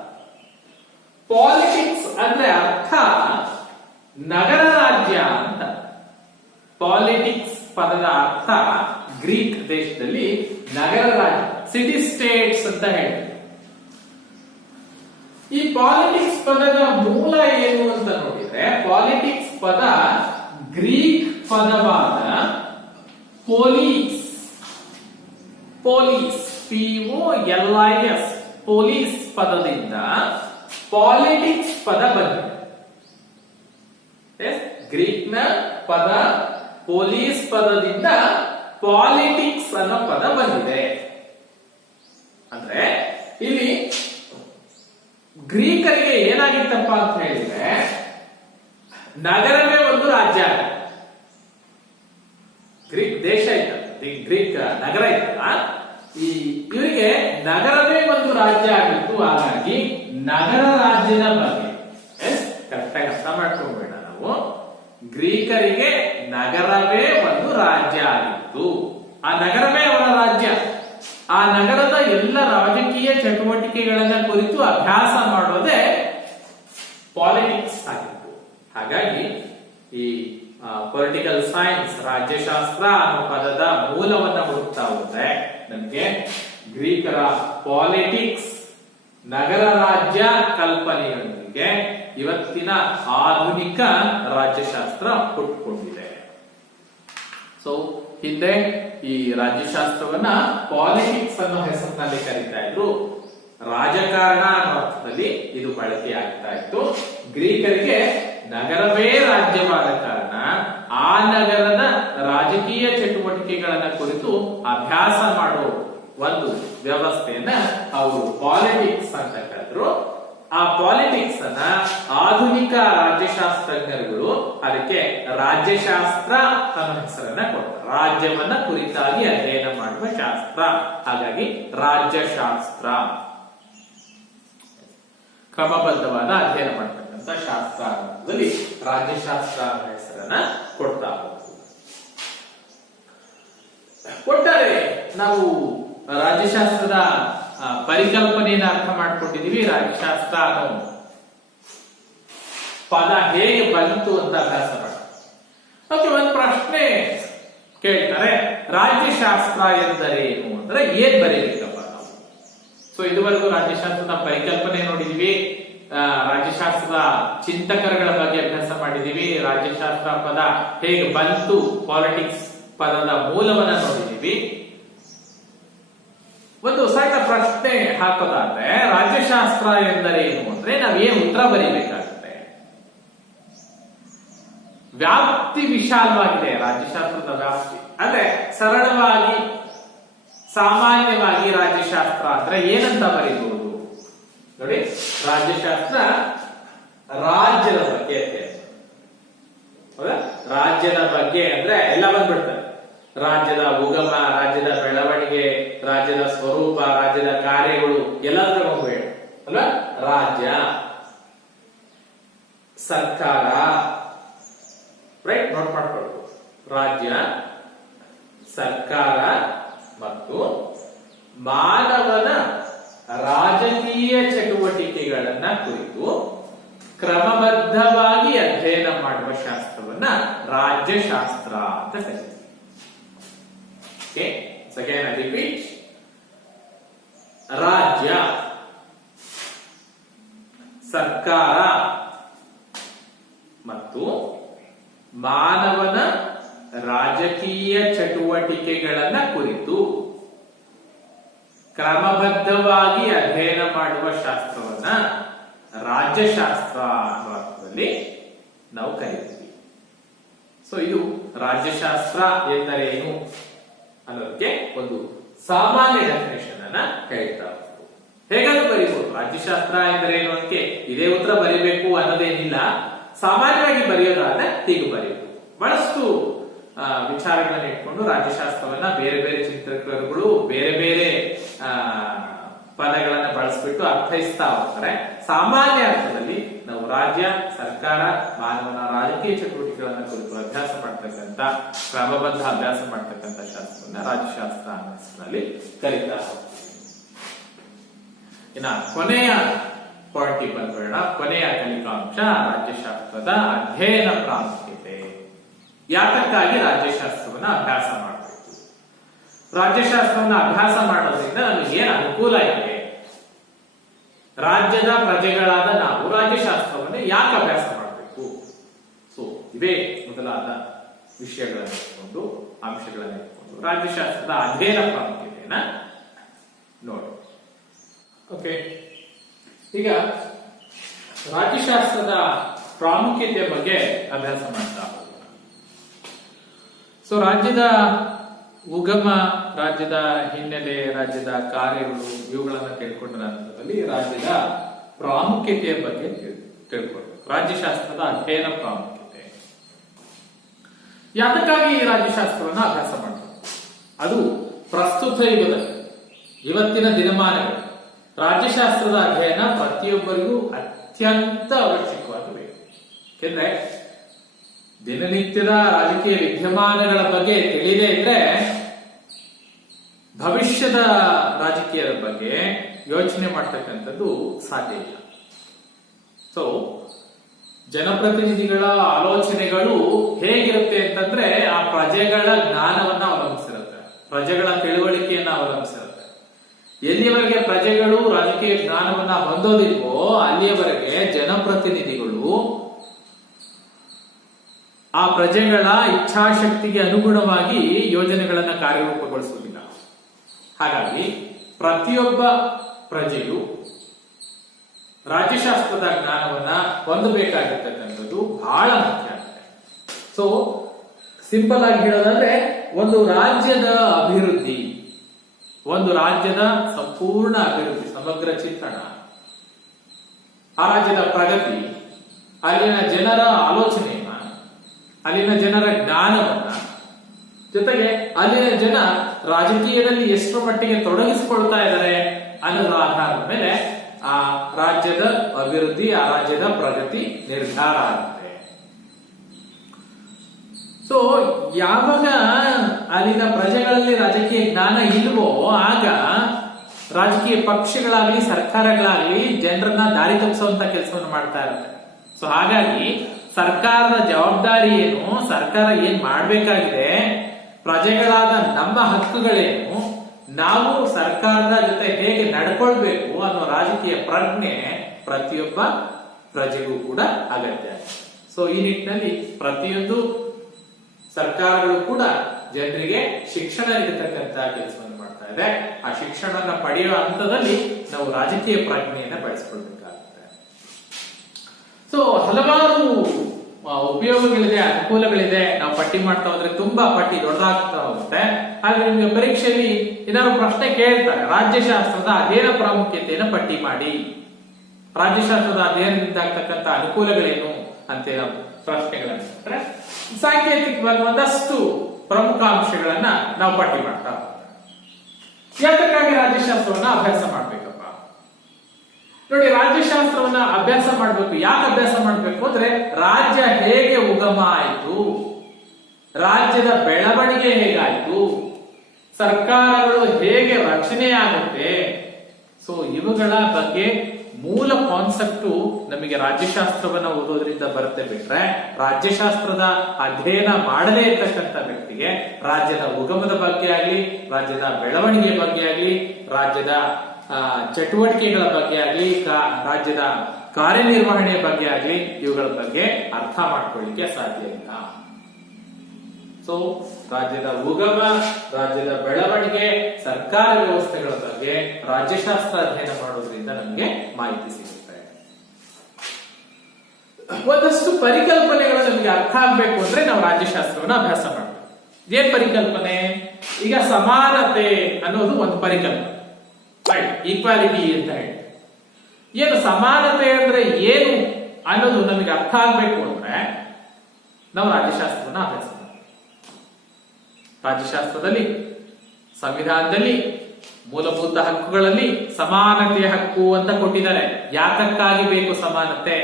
ಪಾಲಿಟಿಕ್ಸ್ ಅಂದ್ರೆ ಅರ್ಥ ನಗರ ರಾಜ್ಯ ಅಂತ. ಪಾಲಿಟಿಕ್ಸ್ ಪದದ ಅರ್ಥ ಗ್ರೀಕ್ ದೇಶದಲ್ಲಿ ನಗರ ರಾಜ್ಯ, ಸಿಟಿ ಸ್ಟೇಟ್ಸ್ ಅಂತ ಹೇಳ್ತಾರೆ. ಈ ಪಾಲಿಟಿಕ್ಸ್ ಪದದ ಮೂಲ ಏನು ಅಂತ ನೋಡಿದ್ರೆ, ಪಾಲಿಟಿಕ್ಸ್ ಪದ ಗ್ರೀಕ್ ಪದವಾದ ಪೊಲೀಸ್, POLIS ಪೊಲೀಸ್ ಪದದಿಂದ ಪಾಲಿಟಿಕ್ಸ್ ಪದ ಬಂದಿದೆ. ಗ್ರೀಕ್ ನ ಪದ ಪೊಲೀಸ್ ಪದದಿಂದ ಪಾಲಿಟಿಕ್ಸ್ ಅನ್ನೋ ಪದ ಬಂದಿದೆ. ಅಂದ್ರೆ ಇಲ್ಲಿ ಗ್ರೀಕರಿಗೆ ಏನಾಗಿತ್ತಪ್ಪ ಅಂತ ಹೇಳಿದ್ರೆ, ನಗರವೇ ಒಂದು ರಾಜ್ಯ. ಗ್ರೀಕ್ ದೇಶ ಇತ್ತು, ಗ್ರೀಕ್ ನಗರ ಇತ್ತಲ್ಲ, ಈ ಇವರಿಗೆ ನಗರವೇ ಒಂದು ರಾಜ್ಯ ಆಗಿತ್ತು. ಹಾಗಾಗಿ ನಗರ ರಾಜ್ಯದ ಬಗ್ಗೆ ಕರೆಕ್ಟಾಗಿ ಅರ್ಥ ಮಾಡ್ಕೊಂಡ್ಬೇಡ ನಾವು. ಗ್ರೀಕರಿಗೆ ನಗರವೇ ಒಂದು ರಾಜ್ಯ ಆಗಿತ್ತು. ಆ ನಗರವೇ ಅವರ ರಾಜ್ಯ. ಆ ನಗರದ ಎಲ್ಲ ರಾಜಕೀಯ ಚಟುವಟಿಕೆಗಳನ್ನ ಕುರಿತು ಅಭ್ಯಾಸ ಮಾಡೋದೇ ಪಾಲಿಟಿಕ್ಸ್ ಆಗಿತ್ತು. ಹಾಗಾಗಿ ಈ ಪೊಲಿಟಿಕಲ್ ಸೈನ್ಸ್, ರಾಜ್ಯಶಾಸ್ತ್ರ ಅನ್ನೋ ಪದದ ಮೂಲವನ್ನ ಹುಡುಕ್ತಾ ಹೋದ್ರೆ ನಮ್ಗೆ ಗ್ರೀಕರ ಪಾಲಿಟಿಕ್ಸ್, ನಗರ ರಾಜ್ಯ ಕಲ್ಪನೆಯೊಂದಿಗೆ ಇವತ್ತಿನ ಆಧುನಿಕ ರಾಜ್ಯಶಾಸ್ತ್ರ ಹುಟ್ಟುಕೊಂಡಿದೆ. ಸೊ ಹಿಂದೆ ಈ ರಾಜ್ಯಶಾಸ್ತ್ರವನ್ನ ಪಾಲಿಟಿಕ್ಸ್ ಅನ್ನೋ ಹೆಸರಿನಲ್ಲಿ ಕರೀತಾ ಇದ್ರು. ರಾಜಕಾರಣ ಅನ್ನೋ ಅರ್ಥದಲ್ಲಿ ಇದು ಬಳಕೆ ಆಗ್ತಾ ಇತ್ತು. ಗ್ರೀಕರಿಗೆ ನಗರವೇ ರಾಜ್ಯವಾದ ಕಾರಣ ಆ ನಗರದ ರಾಜಕೀಯ ಚಟುವಟಿಕೆಗಳನ್ನ ಕುರಿತು ಅಭ್ಯಾಸ ಮಾಡೋ ಒಂದು ವ್ಯವಸ್ಥೆಯನ್ನ ಅವರು ಪಾಲಿಟಿಕ್ಸ್ ಅಂತ ಕರೆದ್ರು. ಆ ಪಾಲಿಟಿಕ್ಸ್ ಅನ್ನ ಆಧುನಿಕ ರಾಜ್ಯಶಾಸ್ತ್ರಜ್ಞರುಗಳು ಅದಕ್ಕೆ ರಾಜ್ಯಶಾಸ್ತ್ರ ಅನ್ನೋ ಹೆಸರನ್ನ ಕೊಟ್ಟರು. ರಾಜ್ಯವನ್ನ ಕುರಿತಾಗಿ ಅಧ್ಯಯನ ಮಾಡುವ ಶಾಸ್ತ್ರ, ಹಾಗಾಗಿ ರಾಜ್ಯಶಾಸ್ತ್ರ. ಕ್ರಮಬದ್ಧವಾದ ಅಧ್ಯಯನ ಮಾಡತಕ್ಕಂಥ ಶಾಸ್ತ್ರ ಅನ್ನೋದ್ರಲ್ಲಿ ರಾಜ್ಯಶಾಸ್ತ್ರ ಅನ್ನೋ ಹೆಸರನ್ನ ಕೊಡ್ತಾ ಹೋಗ್ತೀವಿ. ಒಟ್ಟಾರೆ ನಾವು ರಾಜ್ಯಶಾಸ್ತ್ರದ ಪರಿಕಲ್ಪನೆಯನ್ನು ಅರ್ಥ ಮಾಡ್ಕೊಂಡಿದೀವಿ. ರಾಜ್ಯಶಾಸ್ತ್ರ ಅನ್ನೋ ಪದ ಹೇಗೆ ಬಂತು ಅಂತ ಅಭ್ಯಾಸ ಮಾಡಿ. ಓಕೆ, ಒಂದು ಪ್ರಶ್ನೆ ಕೇಳ್ತಾರೆ, ರಾಜ್ಯಶಾಸ್ತ್ರ ಎಂದರೇನು ಅಂದ್ರೆ ಏನ್ ಬರೀಬೇಕಪ್ಪ ನಾವು? ಸೊ ಇದುವರೆಗೂ ರಾಜ್ಯಶಾಸ್ತ್ರದ ಪರಿಕಲ್ಪನೆ ನೋಡಿದೀವಿ, ರಾಜ್ಯಶಾಸ್ತ್ರದ ಚಿಂತಕರುಗಳ ಬಗ್ಗೆ ಅಭ್ಯಾಸ ಮಾಡಿದೀವಿ, ರಾಜ್ಯಶಾಸ್ತ್ರ ಪದ ಹೇಗೆ ಬಂತು, ಪಾಲಿಟಿಕ್ಸ್ ಪದದ ಮೂಲವನ್ನ ನೋಡಿದೀವಿ. ಒಂದು ಸಣ್ಣ ಪ್ರಶ್ನೆ ಹಾಕೋದಾದ್ರೆ, ರಾಜ್ಯಶಾಸ್ತ್ರ ಎಂದರೇನು ಅಂದ್ರೆ ನಾವೇನು ಉತ್ತರ ಬರೀಬೇಕಾಗುತ್ತೆ? ವ್ಯಾಪ್ತಿ ವಿಶಾಲವಾಗಿದೆ ರಾಜ್ಯಶಾಸ್ತ್ರದ ವ್ಯಾಪ್ತಿ. ಅಂದ್ರೆ ಸರಳವಾಗಿ ಸಾಮಾನ್ಯವಾಗಿ ರಾಜ್ಯಶಾಸ್ತ್ರ ಅಂದ್ರೆ ಏನಂತ ಬರೀಬಹುದು ನೋಡಿ. ರಾಜ್ಯಶಾಸ್ತ್ರ ರಾಜ್ಯದ ಬಗ್ಗೆ, ಹೌದಾ? ರಾಜ್ಯದ ಬಗ್ಗೆ ಅಂದ್ರೆ ಎಲ್ಲ ಬಂದ್ಬಿಡ್ತಾರೆ. ರಾಜ್ಯದ ಉಗಮ, ರಾಜ್ಯದ ಬೆಳವಣಿಗೆ, ರಾಜ್ಯದ ಸ್ವರೂಪ, ರಾಜ್ಯದ ಕಾರ್ಯಗಳು ಎಲ್ಲದರ ಹೋಗ್ಬೇಡ ಅಲ್ವಾ? ರಾಜ್ಯ, ಸರ್ಕಾರ, ರೈಟ್, ನೋಟ್ ಮಾಡ್ಕೊಳ್ಬೋದು. ರಾಜ್ಯ, ಸರ್ಕಾರ ಮತ್ತು ಮಾನವನ ರಾಜಕೀಯ ಚಟುವಟಿಕೆಗಳನ್ನ ಕುರಿತು ಕ್ರಮಬದ್ಧವಾಗಿ ಅಧ್ಯಯನ ಮಾಡುವ ಶಾಸ್ತ್ರವನ್ನ ರಾಜ್ಯಶಾಸ್ತ್ರ ಅಂತ ಕರೀತೀವಿ. Okay, so again I repeat. ರಾಜ್ಯ, ಸರ್ಕಾರ ಮತ್ತು ಮಾನವನ ರಾಜಕೀಯ ಚಟುವಟಿಕೆಗಳನ್ನ ಕುರಿತು ಕ್ರಮಬದ್ಧವಾಗಿ ಅಧ್ಯಯನ ಮಾಡುವ ಶಾಸ್ತ್ರವನ್ನ ರಾಜ್ಯಶಾಸ್ತ್ರ ಅನ್ನುವ ಅರ್ಥದಲ್ಲಿ ನಾವು ಕರೀತೀವಿ. ಸೊ ಇದು ರಾಜ್ಯಶಾಸ್ತ್ರ ಎಂದರೇನು ಅನ್ನೋದಕ್ಕೆ ಒಂದು ಸಾಮಾನ್ಯ ಡೆಫಿನೇಷನ್ ಅನ್ನ ಹೇಳ್ತಾ ಹೋಗ್ಬೋದು. ಹೇಗಾದ್ರೂ ಬರೀಬಹುದು. ರಾಜ್ಯಶಾಸ್ತ್ರ ಎಂದರೆ ಏನು ಅದಕ್ಕೆ ಇದೇ ಉತ್ತರ ಬರೀಬೇಕು ಅನ್ನೋದೇನಿಲ್ಲ. ಸಾಮಾನ್ಯವಾಗಿ ಬರೆಯೋದಾದ್ರೆ ಹೀಗೆ ಬರೆಯಬಹುದು. ಬಹಳಷ್ಟು ವಿಚಾರಗಳನ್ನ ಇಟ್ಕೊಂಡು ರಾಜ್ಯಶಾಸ್ತ್ರವನ್ನ ಬೇರೆ ಬೇರೆ ಚಿಂತಕರುಗಳು ಬೇರೆ ಬೇರೆ ಪದಗಳನ್ನ ಬಳಸ್ಬಿಟ್ಟು ಅರ್ಥೈಸ್ತಾ ಹೋಗ್ತಾರೆ. ಸಾಮಾನ್ಯ ಅರ್ಥದಲ್ಲಿ ನಾವು ರಾಜ್ಯ, ಸರ್ಕಾರ, ಮಾನವನ ರಾಜಕೀಯ ಚಟುವಟಿಕೆಗಳನ್ನ ಕುರಿತು ಅಭ್ಯಾಸ ಮಾಡ್ತಕ್ಕಂಥ ಕ್ರಮಬದ್ಧ ಅಭ್ಯಾಸ ಮಾಡ್ತಕ್ಕಂಥ ಶಾಸ್ತ್ರವನ್ನ ರಾಜ್ಯಶಾಸ್ತ್ರ ಅನ್ನೋ ಹೆಸರಿನಲ್ಲಿ ಕರೀತಾ ಹೋಗ್ತೀವಿ. ಇನ್ನ ಕೊನೆಯ ಪಾಯಿಂಟಿಗೆ ಬಂದ್ಬಿಡೋಣ. ಕೊನೆಯ ಕಲಿಕಾಂಶ ರಾಜ್ಯಶಾಸ್ತ್ರದ ಅಧ್ಯಯನ ಪ್ರಾಮುಖ್ಯತೆ. ಯಾತಕ್ಕಾಗಿ ರಾಜ್ಯಶಾಸ್ತ್ರವನ್ನ ಅಭ್ಯಾಸ ಮಾಡಬೇಕು? ರಾಜ್ಯಶಾಸ್ತ್ರವನ್ನ ಅಭ್ಯಾಸ ಮಾಡೋದ್ರಿಂದ ನಮಗೆ ಏನ್ ಅನುಕೂಲ ಇದೆ? ರಾಜ್ಯದ ಪ್ರಜೆಗಳಾದ ನಾವು ರಾಜ್ಯಶಾಸ್ತ್ರವನ್ನು ಯಾಕೆ ಅಭ್ಯಾಸ ಮಾಡಬೇಕು? ಸೊ ಇವೇ ಮೊದಲಾದ ವಿಷಯಗಳನ್ನು ಇಟ್ಕೊಂಡು ಅಂಶಗಳನ್ನು ಇಟ್ಕೊಂಡು ರಾಜ್ಯಶಾಸ್ತ್ರದ ಅಧ್ಯಯನ ಪ್ರಾಮುಖ್ಯತೆಯನ್ನ ನೋಡಿ. ಓಕೆ, ಈಗ ರಾಜ್ಯಶಾಸ್ತ್ರದ ಪ್ರಾಮುಖ್ಯತೆ ಬಗ್ಗೆ ಅಭ್ಯಾಸ ಮಾಡ್ತಾ ಹೋಗೋಣ. ಸೊ ರಾಜ್ಯದ ಉಗಮ, ರಾಜ್ಯದ ಹಿನ್ನೆಲೆ, ರಾಜ್ಯದ ಕಾರ್ಯಗಳು ಇವುಗಳನ್ನ ತಿಳ್ಕೊಂಡ ನಂತರದಲ್ಲಿ ರಾಜ್ಯದ ಪ್ರಾಮುಖ್ಯತೆಯ ಬಗ್ಗೆ ತಿಳ್ಕೊಳ್ಬೇಕು. ರಾಜ್ಯಶಾಸ್ತ್ರದ ಅಧ್ಯಯನ ಪ್ರಾಮುಖ್ಯತೆ. ಯಾತಕ್ಕಾಗಿ ಈ ರಾಜ್ಯಶಾಸ್ತ್ರವನ್ನ ಅಭ್ಯಾಸ ಮಾಡಬೇಕು? ಅದು ಪ್ರಸ್ತುತ ಯುಗದಲ್ಲಿ, ಇವತ್ತಿನ ದಿನಮಾನಗಳು ರಾಜ್ಯಶಾಸ್ತ್ರದ ಅಧ್ಯಯನ ಪ್ರತಿಯೊಬ್ಬರಿಗೂ ಅತ್ಯಂತ ಅವಶ್ಯಕವಾಗಿ ಬೇಕು. ಯಾಕೆಂದ್ರೆ ದಿನನಿತ್ಯದ ರಾಜಕೀಯ ವಿದ್ಯಮಾನಗಳ ಬಗ್ಗೆ ತಿಳಿದೇ ಇದ್ರೆ ಭವಿಷ್ಯದ ರಾಜಕೀಯದ ಬಗ್ಗೆ ಯೋಚನೆ ಮಾಡ್ತಕ್ಕಂಥದ್ದು ಸಾಧ್ಯ ಇಲ್ಲ. ಸೊ ಜನಪ್ರತಿನಿಧಿಗಳ ಆಲೋಚನೆಗಳು ಹೇಗಿರುತ್ತೆ ಅಂತಂದ್ರೆ ಆ ಪ್ರಜೆಗಳ ಜ್ಞಾನವನ್ನ ಅವಲಂಬಿಸಿರುತ್ತೆ, ಪ್ರಜೆಗಳ ತಿಳುವಳಿಕೆಯನ್ನ ಅವಲಂಬಿಸಿರುತ್ತೆ. ಎಲ್ಲಿಯವರೆಗೆ ಪ್ರಜೆಗಳು ರಾಜಕೀಯ ಜ್ಞಾನವನ್ನ ಹೊಂದೋದಿಲ್ವೋ ಅಲ್ಲಿಯವರೆಗೆ ಜನಪ್ರತಿನಿಧಿಗಳು ಆ ಪ್ರಜೆಗಳ ಇಚ್ಛಾಶಕ್ತಿಗೆ ಅನುಗುಣವಾಗಿ ಯೋಜನೆಗಳನ್ನ ಕಾರ್ಯರೂಪಗೊಳಿಸುವುದಿಲ್ಲ. ಹಾಗಾಗಿ ಪ್ರತಿಯೊಬ್ಬ ಪ್ರಜೆಯು ರಾಜ್ಯಶಾಸ್ತ್ರದ ಜ್ಞಾನವನ್ನ ಹೊಂದಬೇಕಾಗಿರ್ತಕ್ಕಂಥದ್ದು ಬಹಳ ಮುಖ್ಯ ಆಗುತ್ತೆ. ಸೊ ಸಿಂಪಲ್ ಆಗಿ ಹೇಳೋದಾದ್ರೆ ಒಂದು ರಾಜ್ಯದ ಅಭಿವೃದ್ಧಿ, ಒಂದು ರಾಜ್ಯದ ಸಂಪೂರ್ಣ ಅಭಿವೃದ್ಧಿ, ಸಮಗ್ರ ಚಿತ್ರಣ, ಆ ರಾಜ್ಯದ ಪ್ರಗತಿ, ಅಲ್ಲಿನ ಜನರ ಆಲೋಚನೆಯನ್ನ, ಅಲ್ಲಿನ ಜನರ ಜ್ಞಾನವನ್ನ, ಜೊತೆಗೆ ಅಲ್ಲಿನ ಜನ ರಾಜಕೀಯದಲ್ಲಿ ಎಷ್ಟರ ಮಟ್ಟಿಗೆ ತೊಡಗಿಸಿಕೊಳ್ತಾ ಇದ್ದಾರೆ ಅನ್ನೋದ್ರ ಆಧಾರದ ಮೇಲೆ ಆ ರಾಜ್ಯದ ಅಭಿವೃದ್ಧಿ, ಆ ರಾಜ್ಯದ ಪ್ರಗತಿ ನಿರ್ಧಾರ ಆಗುತ್ತೆ. ಸೊ ಯಾವಾಗ ಅಲ್ಲಿನ ಪ್ರಜೆಗಳಲ್ಲಿ ರಾಜಕೀಯ ಜ್ಞಾನ ಇಲ್ವೋ ಆಗ ರಾಜಕೀಯ ಪಕ್ಷಗಳಾಗ್ಲಿ ಸರ್ಕಾರಗಳಾಗ್ಲಿ ಜನರನ್ನ ದಾರಿ ತಪ್ಪಿಸುವಂತ ಕೆಲಸವನ್ನು ಮಾಡ್ತಾ ಇರುತ್ತೆ. ಸೊ ಹಾಗಾಗಿ ಸರ್ಕಾರದ ಜವಾಬ್ದಾರಿ ಏನು, ಸರ್ಕಾರ ಏನ್ ಮಾಡ್ಬೇಕಾಗಿದೆ, ಪ್ರಜೆಗಳಾದ ನಮ್ಮ ಹಕ್ಕುಗಳೇನು, ನಾವು ಸರ್ಕಾರದ ಜೊತೆ ಹೇಗೆ ನಡ್ಕೊಳ್ಬೇಕು ಅನ್ನೋ ರಾಜಕೀಯ ಪ್ರಜ್ಞೆ ಪ್ರತಿಯೊಬ್ಬ ಪ್ರಜೆಗೂ ಕೂಡ ಅಗತ್ಯ. ಸೊ ಈ ನಿಟ್ಟಿನಲ್ಲಿ ಪ್ರತಿಯೊಂದು ಸರ್ಕಾರಗಳು ಕೂಡ ಜನರಿಗೆ ಶಿಕ್ಷಣ ನೀಡತಕ್ಕಂತ ಕೆಲಸವನ್ನು ಮಾಡ್ತಾ ಇದೆ. ಆ ಶಿಕ್ಷಣನ ಪಡೆಯುವ ಹಂತದಲ್ಲಿ ನಾವು ರಾಜಕೀಯ ಪ್ರಜ್ಞೆಯನ್ನ ಬೆಳೆಸ್ಕೊಳ್ಬೇಕಾಗುತ್ತೆ. ಸೊ ಹಲವಾರು ಉಪಯೋಗಗಳಿದೆ, ಅನುಕೂಲಗಳಿದೆ. ನಾವು ಪಟ್ಟಿ ಮಾಡ್ತಾ ಹೋದ್ರೆ ತುಂಬಾ ಪಟ್ಟಿ ದೊಡ್ಡದಾಗ್ತಾ ಹೋಗುತ್ತೆ. ಹಾಗೆ ನಿಮ್ಗೆ ಪರೀಕ್ಷೆಯಲ್ಲಿ ಏನಾದ್ರು ಪ್ರಶ್ನೆ ಕೇಳ್ತಾರೆ, ರಾಜ್ಯಶಾಸ್ತ್ರದ ಅಧ್ಯಯನ ಪ್ರಾಮುಖ್ಯತೆಯನ್ನು ಪಟ್ಟಿ ಮಾಡಿ, ರಾಜ್ಯಶಾಸ್ತ್ರದ ಅಧ್ಯಯನದಿಂದ ಆಗ್ತಕ್ಕಂಥ ಅನುಕೂಲಗಳೇನು ಅಂತ ಪ್ರಶ್ನೆಗಳನ್ನ ಸಾಂಕೇತಿಕವಾಗಿ ಒಂದಷ್ಟು ಪ್ರಮುಖ ಅಂಶಗಳನ್ನ ನಾವು ಪಟ್ಟಿ ಮಾಡ್ತಾ ಹೋಗ್ತೇವೆ. ಯಾತಕ್ಕಾಗಿ ರಾಜ್ಯಶಾಸ್ತ್ರವನ್ನ ಅಭ್ಯಾಸ ಮಾಡ್ಬೇಕಪ್ಪ? ನೋಡಿ, ರಾಜ್ಯಶಾಸ್ತ್ರವನ್ನ ಅಭ್ಯಾಸ ಮಾಡ್ಬೇಕು. ಯಾಕೆ ಅಭ್ಯಾಸ ಮಾಡ್ಬೇಕು ಅಂದ್ರೆ ರಾಜ್ಯ ಹೇಗೆ ಉಗಮ ಆಯ್ತು, ರಾಜ್ಯದ ಬೆಳವಣಿಗೆ ಹೇಗಾಯ್ತು, ಸರ್ಕಾರಗಳು ಹೇಗೆ ರಚನೆ ಆಗುತ್ತೆ, ಸೊ ಇವುಗಳ ಬಗ್ಗೆ ಮೂಲ ಕಾನ್ಸೆಪ್ಟು ನಮಗೆ ರಾಜ್ಯಶಾಸ್ತ್ರವನ್ನ ಓದೋದ್ರಿಂದ ಬರುತ್ತೆ. ಬಿಟ್ರೆ ರಾಜ್ಯಶಾಸ್ತ್ರದ ಅಧ್ಯಯನ ಮಾಡದೇ ಇರ್ತಕ್ಕಂಥ ವ್ಯಕ್ತಿಗೆ ರಾಜ್ಯದ ಉಗಮದ ಬಗ್ಗೆ ಆಗ್ಲಿ, ರಾಜ್ಯದ ಬೆಳವಣಿಗೆ ಬಗ್ಗೆ ಆಗ್ಲಿ, ರಾಜ್ಯದ ಚಟುವಟಿಕೆಗಳ ಬಗ್ಗೆ ಆಗ್ಲಿ, ರಾಜ್ಯದ ಕಾರ್ಯನಿರ್ವಹಣೆ ಬಗ್ಗೆ ಆಗ್ಲಿ, ಇವುಗಳ ಬಗ್ಗೆ ಅರ್ಥ ಮಾಡ್ಕೊಳ್ಳಿಕ್ಕೆ ಸಾಧ್ಯ ಇಲ್ಲ. ಸೊ ರಾಜ್ಯದ ಉಗಮ, ರಾಜ್ಯದ ಬೆಳವಣಿಗೆ, ಸರ್ಕಾರ ವ್ಯವಸ್ಥೆಗಳ ಬಗ್ಗೆ ರಾಜ್ಯಶಾಸ್ತ್ರ ಅಧ್ಯಯನ ಮಾಡೋದ್ರಿಂದ ನಮಗೆ ಮಾಹಿತಿ ಸಿಗುತ್ತೆ. ಒಂದಷ್ಟು ಪರಿಕಲ್ಪನೆಗಳು ನಮಗೆ ಅರ್ಥ ಆಗ್ಬೇಕು ಅಂದ್ರೆ ನಾವು ರಾಜ್ಯಶಾಸ್ತ್ರವನ್ನ ಅಭ್ಯಾಸ ಮಾಡಬೇಕು. ಏನ್ ಪರಿಕಲ್ಪನೆ? ಈಗ ಸಮಾನತೆ ಅನ್ನೋದು ಒಂದು ಪರಿಕಲ್ಪನೆ, ಈಕ್ವಾಲಿಟಿ ಅಂತ ಹೇಳಿ. ಏನು ಸಮಾನತೆ ಅಂದ್ರೆ ಏನು ಅನ್ನೋದು ನಮಗೆ ಅರ್ಥ ಆಗ್ಬೇಕು ಅಂದ್ರೆ ನಾವು ರಾಜ್ಯಶಾಸ್ತ್ರವನ್ನ ಅಭ್ಯಾಸ ಮಾಡ್ತೀವಿ. ರಾಜ್ಯಶಾಸ್ತ್ರದಲ್ಲಿ, ಸಂವಿಧಾನದಲ್ಲಿ, ಮೂಲಭೂತ ಹಕ್ಕುಗಳಲ್ಲಿ ಸಮಾನತೆಯ ಹಕ್ಕು ಅಂತ ಕೊಟ್ಟಿದ್ದಾರೆ. ಯಾತಕ್ಕಾಗಿ ಬೇಕು ಸಮಾನತೆ?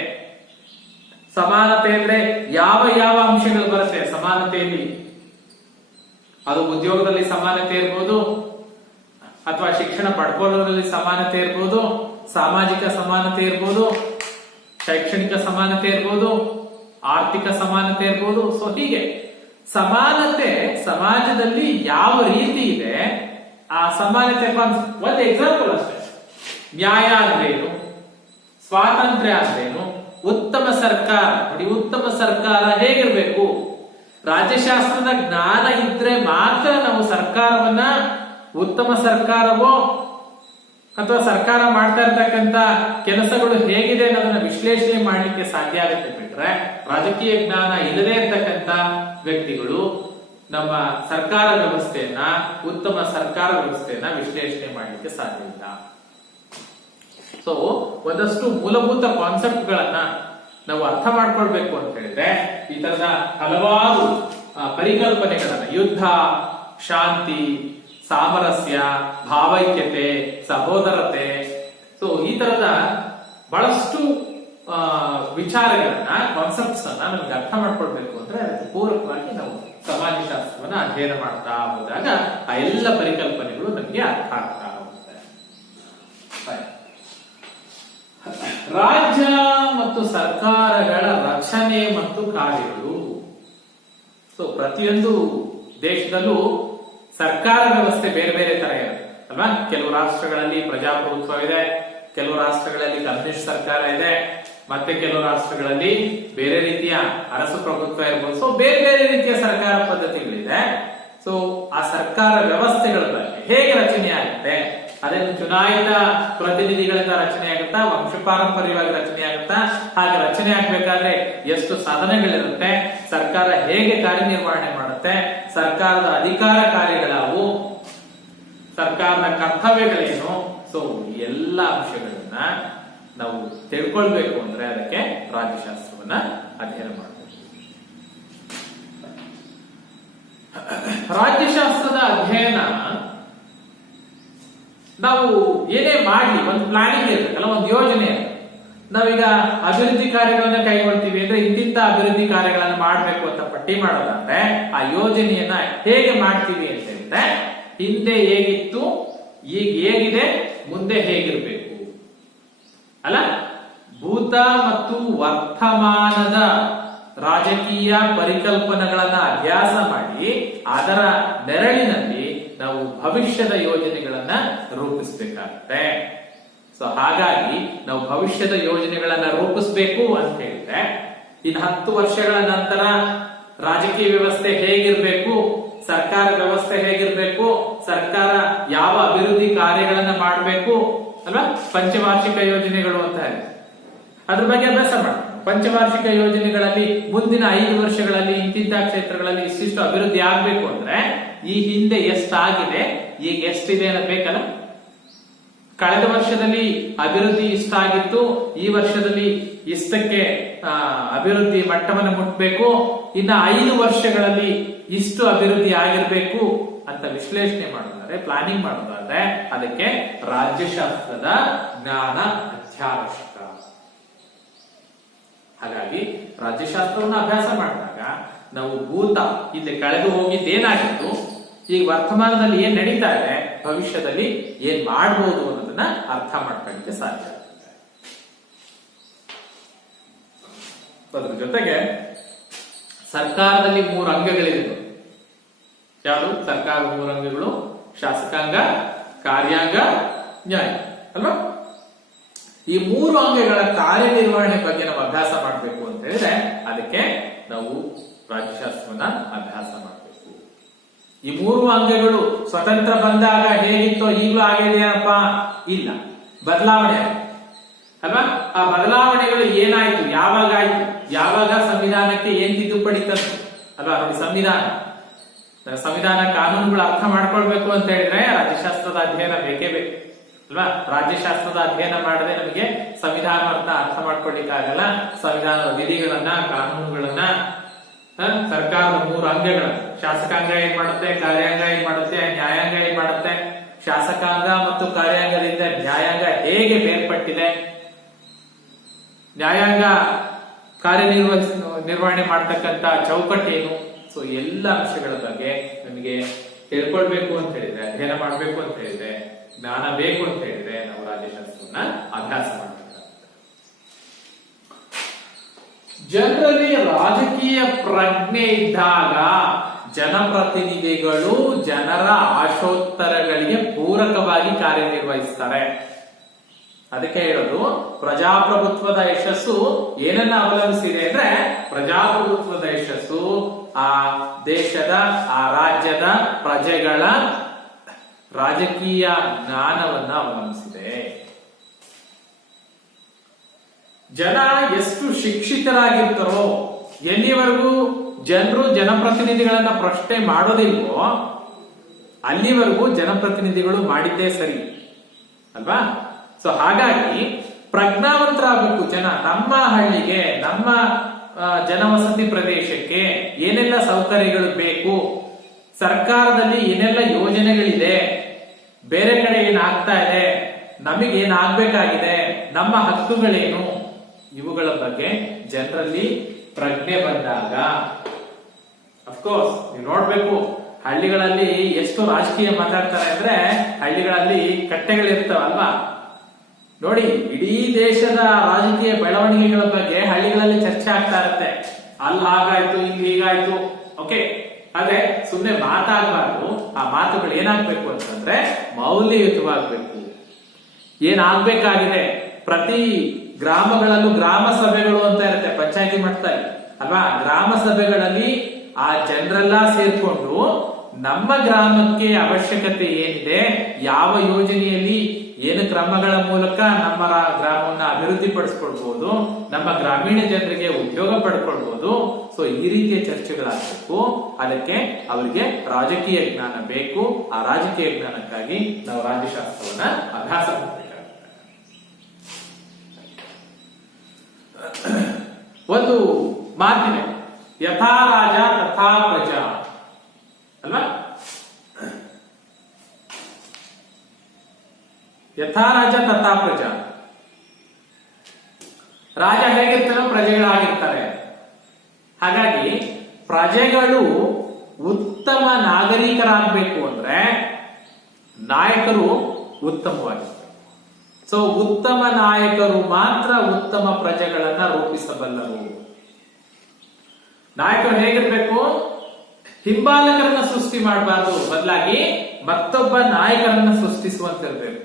ಸಮಾನತೆ ಅಂದ್ರೆ ಯಾವ ಯಾವ ಅಂಶಗಳು ಬರುತ್ತೆ ಸಮಾನತೆಯಲ್ಲಿ? ಅದು ಉದ್ಯೋಗದಲ್ಲಿ ಸಮಾನತೆ ಇರ್ಬೋದು, ಅಥವಾ ಶಿಕ್ಷಣ ಪಡ್ಕೊಳ್ಳೋದ್ರಲ್ಲಿ ಸಮಾನತೆ ಇರ್ಬೋದು, ಸಾಮಾಜಿಕ ಸಮಾನತೆ ಇರ್ಬೋದು, ಶೈಕ್ಷಣಿಕ ಸಮಾನತೆ ಇರ್ಬೋದು, ಆರ್ಥಿಕ ಸಮಾನತೆ ಇರ್ಬೋದು. ಸೊ ಹೀಗೆ ಸಮಾನತೆ ಸಮಾಜದಲ್ಲಿ ಯಾವ ರೀತಿ ಇದೆ, ಆ ಸಮಾನತೆ ಒಂದು ಎಕ್ಸಾಂಪಲ್ ಅಷ್ಟೇ. ನ್ಯಾಯ ಅಂದ್ರೇನು, ಸ್ವಾತಂತ್ರ್ಯ ಅಂದ್ರೇನು, ಉತ್ತಮ ಸರ್ಕಾರ. ನೋಡಿ, ಉತ್ತಮ ಸರ್ಕಾರ ಹೇಗಿರ್ಬೇಕು? ರಾಜ್ಯಶಾಸ್ತ್ರದ ಜ್ಞಾನ ಇದ್ರೆ ಮಾತ್ರ ನಾವು ಸರ್ಕಾರವನ್ನ ಉತ್ತಮ ಸರ್ಕಾರವೋ ಅಥವಾ ಸರ್ಕಾರ ಮಾಡ್ತಾ ಇರ್ತಕ್ಕಂಥ ಕೆಲಸಗಳು ಹೇಗಿದೆ ಅನ್ನೋದನ್ನ ವಿಶ್ಲೇಷಣೆ ಮಾಡ್ಲಿಕ್ಕೆ ಸಾಧ್ಯ ಆಗುತ್ತೆ. ಬಿಟ್ರೆ ರಾಜಕೀಯ ಜ್ಞಾನ ಇಲ್ಲದೆ ಇರ್ತಕ್ಕಂಥ ವ್ಯಕ್ತಿಗಳು ನಮ್ಮ ಸರ್ಕಾರ ವ್ಯವಸ್ಥೆಯನ್ನ, ಉತ್ತಮ ಸರ್ಕಾರ ವ್ಯವಸ್ಥೆಯನ್ನ ವಿಶ್ಲೇಷಣೆ ಮಾಡ್ಲಿಕ್ಕೆ ಸಾಧ್ಯ ಇಲ್ಲ. ಸೊ ಒಂದಷ್ಟು ಮೂಲಭೂತ ಕಾನ್ಸೆಪ್ಟ್ ಗಳನ್ನ ನಾವು ಅರ್ಥ ಮಾಡ್ಕೊಳ್ಬೇಕು ಅಂತ ಹೇಳಿದ್ರೆ ಈ ತರದ ಹಲವಾರು ಪರಿಕಲ್ಪನೆಗಳನ್ನ, ಯುದ್ಧ, ಶಾಂತಿ, ಸಾಮರಸ್ಯ, ಭಾವೈಕ್ಯತೆ, ಸಹೋದರತೆ, ಸೊ ಈ ತರದ ಬಹಳಷ್ಟು ವಿಚಾರಗಳನ್ನ, ಕಾನ್ಸೆಪ್ಟ್ಸ್ ಅನ್ನ ನಮ್ಗೆ ಅರ್ಥ ಮಾಡ್ಕೊಳ್ಬೇಕು ಅಂದ್ರೆ ಅದಕ್ಕೆ ಪೂರಕವಾಗಿ ನಾವು ಸಮಾಜಶಾಸ್ತ್ರವನ್ನ ಅಧ್ಯಯನ ಮಾಡ್ತಾ ಹೋದಾಗ ಆ ಎಲ್ಲ ಪರಿಕಲ್ಪನೆಗಳು ನಮಗೆ ಅರ್ಥ ಆಗ್ತಾ ಹೋಗುತ್ತೆ. ರಾಜ್ಯ ಮತ್ತು ಸರ್ಕಾರಗಳ ರಚನೆ ಮತ್ತು ಕಾರ್ಯಗಳು. ಸೊ ಪ್ರತಿಯೊಂದು ದೇಶದಲ್ಲೂ ಸರ್ಕಾರ ವ್ಯವಸ್ಥೆ ಬೇರೆ ಬೇರೆ ತರ ಇರುತ್ತೆ ಅಲ್ವಾ? ಕೆಲವು ರಾಷ್ಟ್ರಗಳಲ್ಲಿ ಪ್ರಜಾಪ್ರಭುತ್ವ ಇದೆ, ಕೆಲವು ರಾಷ್ಟ್ರಗಳಲ್ಲಿ ಕಮ್ಯುನಿಸ್ಟ್ ಸರ್ಕಾರ ಇದೆ, ಮತ್ತೆ ಕೆಲವು ರಾಷ್ಟ್ರಗಳಲ್ಲಿ ಬೇರೆ ರೀತಿಯ ಅರಸು ಪ್ರಭುತ್ವ ಇರ್ಬೋದು. ಸೊ ಬೇರೆ ಬೇರೆ ರೀತಿಯ ಸರ್ಕಾರ ಪದ್ಧತಿಗಳಿದೆ. ಸೊ ಆ ಸರ್ಕಾರ ವ್ಯವಸ್ಥೆಗಳ ಬಗ್ಗೆ ಹೇಗೆ ರಚನೆ ಆಗುತ್ತೆ, ಅದೇನು ಚುನಾಯಿತ ಪ್ರತಿನಿಧಿಗಳಿಂದ ರಚನೆ ಆಗುತ್ತಾ, ವಂಶ ಪಾರಂಪರ್ಯವಾಗಿ ರಚನೆ ಆಗುತ್ತಾ, ಹಾಗೆ ರಚನೆ ಆಗ್ಬೇಕಾದ್ರೆ ಎಷ್ಟು ಸಾಧನೆಗಳಿರುತ್ತೆ, ಸರ್ಕಾರ ಹೇಗೆ ಕಾರ್ಯನಿರ್ವಹಣೆ ಮಾಡುತ್ತೆ, ಸರ್ಕಾರದ ಅಧಿಕಾರ ಕಾರ್ಯಗಳಾವು, ಸರ್ಕಾರದ ಕರ್ತವ್ಯಗಳೇನು. ಸೊ ಎಲ್ಲ ಅಂಶಗಳನ್ನ ನಾವು ತಿಳ್ಕೊಳ್ಬೇಕು ಅಂದ್ರೆ ಅದಕ್ಕೆ ರಾಜ್ಯಶಾಸ್ತ್ರವನ್ನ ಅಧ್ಯಯನ ಮಾಡಬೇಕು. ರಾಜ್ಯಶಾಸ್ತ್ರದ ಅಧ್ಯಯನ ನಾವು ಏನೇ ಮಾಡ್ಲಿ ಒಂದು ಪ್ಲಾನಿಂಗ್ ಇರ್ಬೇಕಲ್ಲ, ಒಂದು ಯೋಜನೆ. ನಾವೀಗ ಅಭಿವೃದ್ಧಿ ಕಾರ್ಯಗಳನ್ನ ಕೈಗೊಳ್ತೀವಿ ಅಂದ್ರೆ ಇಂತಿಂತ ಅಭಿವೃದ್ಧಿ ಕಾರ್ಯಗಳನ್ನ ಮಾಡ್ಬೇಕು ಅಂತ ಪಟ್ಟಿ ಮಾಡೋದಾದ್ರೆ ಆ ಯೋಜನೆಯನ್ನ ಹೇಗೆ ಮಾಡ್ತೀವಿ ಅಂತ ಹೇಳಿದ್ರೆ ಹಿಂದೆ ಹೇಗಿತ್ತು, ಈಗ ಹೇಗಿದೆ, ಮುಂದೆ ಹೇಗಿರ್ಬೇಕು ಅಲ್ಲ. ಭೂತ ಮತ್ತು ವರ್ತಮಾನದ ರಾಜಕೀಯ ಪರಿಕಲ್ಪನೆಗಳನ್ನ ಅಭ್ಯಾಸ ಮಾಡಿ ಅದರ ನೆರಳಿನಲ್ಲಿ ನಾವು ಭವಿಷ್ಯದ ಯೋಜನೆಗಳನ್ನ ರೂಪಿಸಬೇಕಾಗುತ್ತೆ. ಸೊ ಹಾಗಾಗಿ ನಾವು ಭವಿಷ್ಯದ ಯೋಜನೆಗಳನ್ನ ರೂಪಿಸಬೇಕು ಅಂತ ಹೇಳಿದ್ರೆ ಇನ್ನು 10 ವರ್ಷಗಳ ನಂತರ ರಾಜಕೀಯ ವ್ಯವಸ್ಥೆ ಹೇಗಿರ್ಬೇಕು, ಸರ್ಕಾರ ವ್ಯವಸ್ಥೆ ಹೇಗಿರ್ಬೇಕು, ಸರ್ಕಾರ ಯಾವ ಅಭಿವೃದ್ಧಿ ಕಾರ್ಯಗಳನ್ನ ಮಾಡಬೇಕು ಅಲ್ವಾ. ಪಂಚವಾರ್ಷಿಕ ಯೋಜನೆಗಳು ಅಂತ ಇದೆ, ಅದ್ರ ಬಗ್ಗೆ ಅಭ್ಯಾಸ ಮಾಡಿ. ಪಂಚವಾರ್ಷಿಕ ಯೋಜನೆಗಳಲ್ಲಿ ಮುಂದಿನ 5 ವರ್ಷಗಳಲ್ಲಿ ಇಂತಿಂತ ಕ್ಷೇತ್ರಗಳಲ್ಲಿ ಇಷ್ಟಿಷ್ಟು ಅಭಿವೃದ್ಧಿ ಆಗ್ಬೇಕು ಅಂದ್ರೆ ಈ ಹಿಂದೆ ಎಷ್ಟಾಗಿದೆ, ಈಗ ಎಷ್ಟಿದೆ ಅನ್ನೋದು ಬೇಕಲ್ಲ. ಕಳೆದ ವರ್ಷದಲ್ಲಿ ಅಭಿವೃದ್ಧಿ ಇಷ್ಟಾಗಿತ್ತು, ಈ ವರ್ಷದಲ್ಲಿ ಇಷ್ಟಕ್ಕೆ ಅಭಿವೃದ್ಧಿ ಮಟ್ಟವನ್ನು ಮುಟ್ಟಬೇಕು, ಇನ್ನ 5 ವರ್ಷಗಳಲ್ಲಿ ಇಷ್ಟು ಅಭಿವೃದ್ಧಿ ಆಗಿರ್ಬೇಕು ಅಂತ ವಿಶ್ಲೇಷಣೆ ಮಾಡೋದಾದ್ರೆ, ಪ್ಲಾನಿಂಗ್ ಮಾಡೋದಾದ್ರೆ ಅದಕ್ಕೆ ರಾಜ್ಯಶಾಸ್ತ್ರದ ಜ್ಞಾನ ಅತ್ಯವಶ್ಯಕ. ಹಾಗಾಗಿ ರಾಜ್ಯಶಾಸ್ತ್ರವನ್ನು ಅಭ್ಯಾಸ ಮಾಡಿದಾಗ ನಾವು ಭೂತ ಇಲ್ಲಿ ಕಳೆದು ಹೋಗಿದ್ದೇನಾಗಿತ್ತು, ಈಗ ವರ್ತಮಾನದಲ್ಲಿ ಏನ್ ನಡೀತಾ ಇದೆ, ಭವಿಷ್ಯದಲ್ಲಿ ಏನ್ ಮಾಡಬಹುದು ಅನ್ನೋದನ್ನ ಅರ್ಥ ಮಾಡ್ಕೊಳ್ಳಿಕ್ಕೆ ಸಾಧ್ಯ ಆಗುತ್ತೆ. ಅದ್ರ ಜೊತೆಗೆ ಸರ್ಕಾರದಲ್ಲಿ 3 ಅಂಗಗಳಿವೆ. ಯಾವುದು? ಸರ್ಕಾರದ 3 ಅಂಗಗಳು: ಶಾಸಕಾಂಗ, ಕಾರ್ಯಾಂಗ, ನ್ಯಾಯ ಅಲ್ವಾ. ಈ 3 ಅಂಗಗಳ ಕಾರ್ಯನಿರ್ವಹಣೆ ಬಗ್ಗೆ ನಾವು ಅಭ್ಯಾಸ ಮಾಡಬೇಕು ಅಂತ ಹೇಳಿದ್ರೆ ಅದಕ್ಕೆ ನಾವು ರಾಜ್ಯಶಾಸ್ತ್ರವನ್ನ ಅಭ್ಯಾಸ ಮಾಡಬೇಕು. ಈ 3 ಅಂಗಗಳು ಸ್ವತಂತ್ರ ಬಂದಾಗ ಹೇಗಿತ್ತೋ ಈಗಲೂ ಆಗಿದೆಯಪ್ಪ? ಇಲ್ಲ, ಬದಲಾವಣೆ ಅಲ್ವಾ. ಆ ಬದಲಾವಣೆಗಳು ಏನಾಯ್ತು, ಯಾವಾಗ ಆಯ್ತು, ಯಾವಾಗ ಸಂವಿಧಾನಕ್ಕೆ ಏನ್ ತಿದ್ದುಪಡಿ ತಂತು ಅಲ್ವಾ. ನೋಡಿ, ಸಂವಿಧಾನ ಸಂವಿಧಾನ ಕಾನೂನುಗಳು ಅರ್ಥ ಮಾಡ್ಕೊಳ್ಬೇಕು ಅಂತ ಹೇಳಿದ್ರೆ ರಾಜ್ಯಶಾಸ್ತ್ರದ ಅಧ್ಯಯನ ಬೇಕೇ ಬೇಕು ಅಲ್ವಾ. ರಾಜ್ಯಶಾಸ್ತ್ರದ ಅಧ್ಯಯನ ಮಾಡದೆ ನಮಗೆ ಸಂವಿಧಾನವನ್ನ ಅರ್ಥ ಮಾಡ್ಕೊಳ್ಳಿಕ್ಕಾಗಲ್ಲ. ಸಂವಿಧಾನದ ವಿಧಿಗಳನ್ನ, ಕಾನೂನುಗಳನ್ನ, ಸರ್ಕಾರದ 3 ಅಂಗಗಳು, ಶಾಸಕಾಂಗ ಏನ್ ಮಾಡುತ್ತೆ, ಕಾರ್ಯಾಂಗ ಏನ್ ಮಾಡುತ್ತೆ, ನ್ಯಾಯಾಂಗ ಏನ್ ಮಾಡುತ್ತೆ, ಶಾಸಕಾಂಗ ಮತ್ತು ಕಾರ್ಯಾಂಗದಿಂದ ನ್ಯಾಯಾಂಗ ಹೇಗೆ ಬೇರ್ಪಟ್ಟಿದೆ, ನ್ಯಾಯಾಂಗ ನಿರ್ವಹಣೆ ಮಾಡ್ತಕ್ಕಂತ ಚೌಕಟ್ಟೇನು, ಸೊ ಎಲ್ಲ ಅಂಶಗಳ ಬಗ್ಗೆ ನಮಗೆ ತಿಳ್ಕೊಳ್ಬೇಕು ಅಂತ ಹೇಳಿದ್ರೆ, ಅಧ್ಯಯನ ಮಾಡ್ಬೇಕು ಅಂತ ಹೇಳಿದ್ರೆ, ಜ್ಞಾನ ಬೇಕು ಅಂತ ಹೇಳಿದ್ರೆ ನಾವು ರಾಜ್ಯಶಾಸ್ತ್ರವನ್ನ ಅಭ್ಯಾಸ ಮಾಡಬೇಕು. ಜನರಲ್ಲಿ ರಾಜಕೀಯ ಪ್ರಜ್ಞೆ ಇದ್ದಾಗ ಜನಪ್ರತಿನಿಧಿಗಳು ಜನರ ಆಶೋತ್ತರಗಳಿಗೆ ಪೂರಕವಾಗಿ ಕಾರ್ಯನಿರ್ವಹಿಸ್ತಾರೆ. ಅದಕ್ಕೆ ಹೇಳೋದು ಪ್ರಜಾಪ್ರಭುತ್ವದ ಯಶಸ್ಸು ಏನನ್ನ ಅವಲಂಬಿಸಿದೆ ಅಂದ್ರೆ, ಪ್ರಜಾಪ್ರಭುತ್ವದ ಯಶಸ್ಸು ಆ ದೇಶದ, ಆ ರಾಜ್ಯದ ಪ್ರಜೆಗಳ ರಾಜಕೀಯ ಜ್ಞಾನವನ್ನ ಅವಲಂಬಿಸಿದೆ. ಜನ ಎಷ್ಟು ಶಿಕ್ಷಿತರಾಗಿರ್ತಾರೋ, ಎಲ್ಲಿವರೆಗೂ ಜನರು ಜನಪ್ರತಿನಿಧಿಗಳನ್ನ ಪ್ರಶ್ನೆ ಮಾಡೋದಿಲ್ವೋ ಅಲ್ಲಿವರೆಗೂ ಜನಪ್ರತಿನಿಧಿಗಳು ಮಾಡಿದ್ದೇ ಸರಿ ಅಲ್ವಾ. ಸೊ ಹಾಗಾಗಿ ಪ್ರಜ್ಞಾವಂತರಾಗಬೇಕು ಜನ. ನಮ್ಮ ಹಳ್ಳಿಗೆ, ನಮ್ಮ ಜನವಸತಿ ಪ್ರದೇಶಕ್ಕೆ ಏನೆಲ್ಲ ಸೌಕರ್ಯಗಳು ಬೇಕು, ಸರ್ಕಾರದಲ್ಲಿ ಏನೆಲ್ಲ ಯೋಜನೆಗಳಿದೆ, ಬೇರೆ ಕಡೆ ಏನಾಗ್ತಾ ಇದೆ, ನಮಗೆ ಏನಾಗಬೇಕಾಗಿದೆ, ನಮ್ಮ ಹಕ್ಕುಗಳೇನು, ಇವುಗಳ ಬಗ್ಗೆ ಜನರಲ್ಲಿ ಪ್ರಜ್ಞೆ ಬಂದಾಗ, ಅಫ್ಕೋರ್ಸ್ ನೀವು ನೋಡ್ಬೇಕು ಹಳ್ಳಿಗಳಲ್ಲಿ ಎಷ್ಟು ರಾಜಕೀಯ ಮಾತಾಡ್ತಾರೆ ಅಂದ್ರೆ, ಹಳ್ಳಿಗಳಲ್ಲಿ ಕಟ್ಟೆಗಳಿರ್ತಾವಲ್ವಾ ನೋಡಿ, ಇಡೀ ದೇಶದ ರಾಜಕೀಯ ಬೆಳವಣಿಗೆಗಳ ಬಗ್ಗೆ ಹಳ್ಳಿಗಳಲ್ಲಿ ಚರ್ಚೆ ಆಗ್ತಾ ಇರುತ್ತೆ. ಅಲ್ಲಿ ಹಾಗಾಯ್ತು, ಇಲ್ಲಿ ಹೀಗಾಯ್ತು, ಓಕೆ. ಆದ್ರೆ ಸುಮ್ಮನೆ ಮಾತಾಗಬಾರ್ದು. ಆ ಮಾತುಗಳು ಏನಾಗ್ಬೇಕು ಅಂತಂದ್ರೆ ಮೌಲ್ಯಯುತವಾಗಬೇಕು. ಏನಾಗ್ಬೇಕಾಗಿದೆ, ಪ್ರತಿ ಗ್ರಾಮಗಳಲ್ಲೂ ಗ್ರಾಮ ಸಭೆಗಳು ಅಂತ ಇರುತ್ತೆ, ಪಂಚಾಯತಿ ಮಟ್ಟದಲ್ಲಿ ಅಲ್ವಾ. ಗ್ರಾಮ ಸಭೆಗಳಲ್ಲಿ ಆ ಜನರೆಲ್ಲ ಸೇರ್ಕೊಂಡು ನಮ್ಮ ಗ್ರಾಮಕ್ಕೆ ಅವಶ್ಯಕತೆ ಏನಿದೆ, ಯಾವ ಯೋಜನೆಯಲ್ಲಿ ಏನು ಕ್ರಮಗಳ ಮೂಲಕ ನಮ್ಮ ಗ್ರಾಮವನ್ನ ಅಭಿವೃದ್ಧಿ ಪಡಿಸ್ಕೊಳ್ಬಹುದು, ನಮ್ಮ ಗ್ರಾಮೀಣ ಜನರಿಗೆ ಉದ್ಯೋಗ ಪಡ್ಕೊಳ್ಬಹುದು. ಸೊ ಈ ರೀತಿಯ ಚರ್ಚೆಗಳಾಗಬೇಕು. ಅದಕ್ಕೆ ಅವರಿಗೆ ರಾಜಕೀಯ ಜ್ಞಾನ ಬೇಕು. ಆ ರಾಜಕೀಯ ಜ್ಞಾನಕ್ಕಾಗಿ ನಾವು ರಾಜ್ಯಶಾಸ್ತ್ರವನ್ನ ಅಭ್ಯಾಸ ಮಾಡಬೇಕಾಗುತ್ತೆ. ಒಂದು ಮಾತಿದೆ, ಯಥಾ ರಾಜ ತಥಾ ಪ್ರಜಾ ಅಲ್ವಾ. ಯಥಾ ರಾಜ ತಥಾ ಪ್ರಜಾ. ರಾಜ ಹೇಗಿರ್ತಾರೋ ಪ್ರಜೆಗಳಾಗಿರ್ತಾರೆ. ಹಾಗಾಗಿ ಪ್ರಜೆಗಳು ಉತ್ತಮ ನಾಗರಿಕರಾಗಬೇಕು ಅಂದ್ರೆ ನಾಯಕರು ಉತ್ತಮವಾಗಿರ್ತಾರೆ. ಸೊ ಉತ್ತಮ ನಾಯಕರು ಮಾತ್ರ ಉತ್ತಮ ಪ್ರಜೆಗಳನ್ನ ರೂಪಿಸಬಲ್ಲರು. ನಾಯಕರು ಹೇಗಿರ್ಬೇಕು, ಹಿಂಬಾಲಕರನ್ನ ಸೃಷ್ಟಿ ಮಾಡಬಾರ್ದು, ಬದಲಾಗಿ ಮತ್ತೊಬ್ಬ ನಾಯಕರನ್ನ ಸೃಷ್ಟಿಸುವಂತಿರ್ಬೇಕು.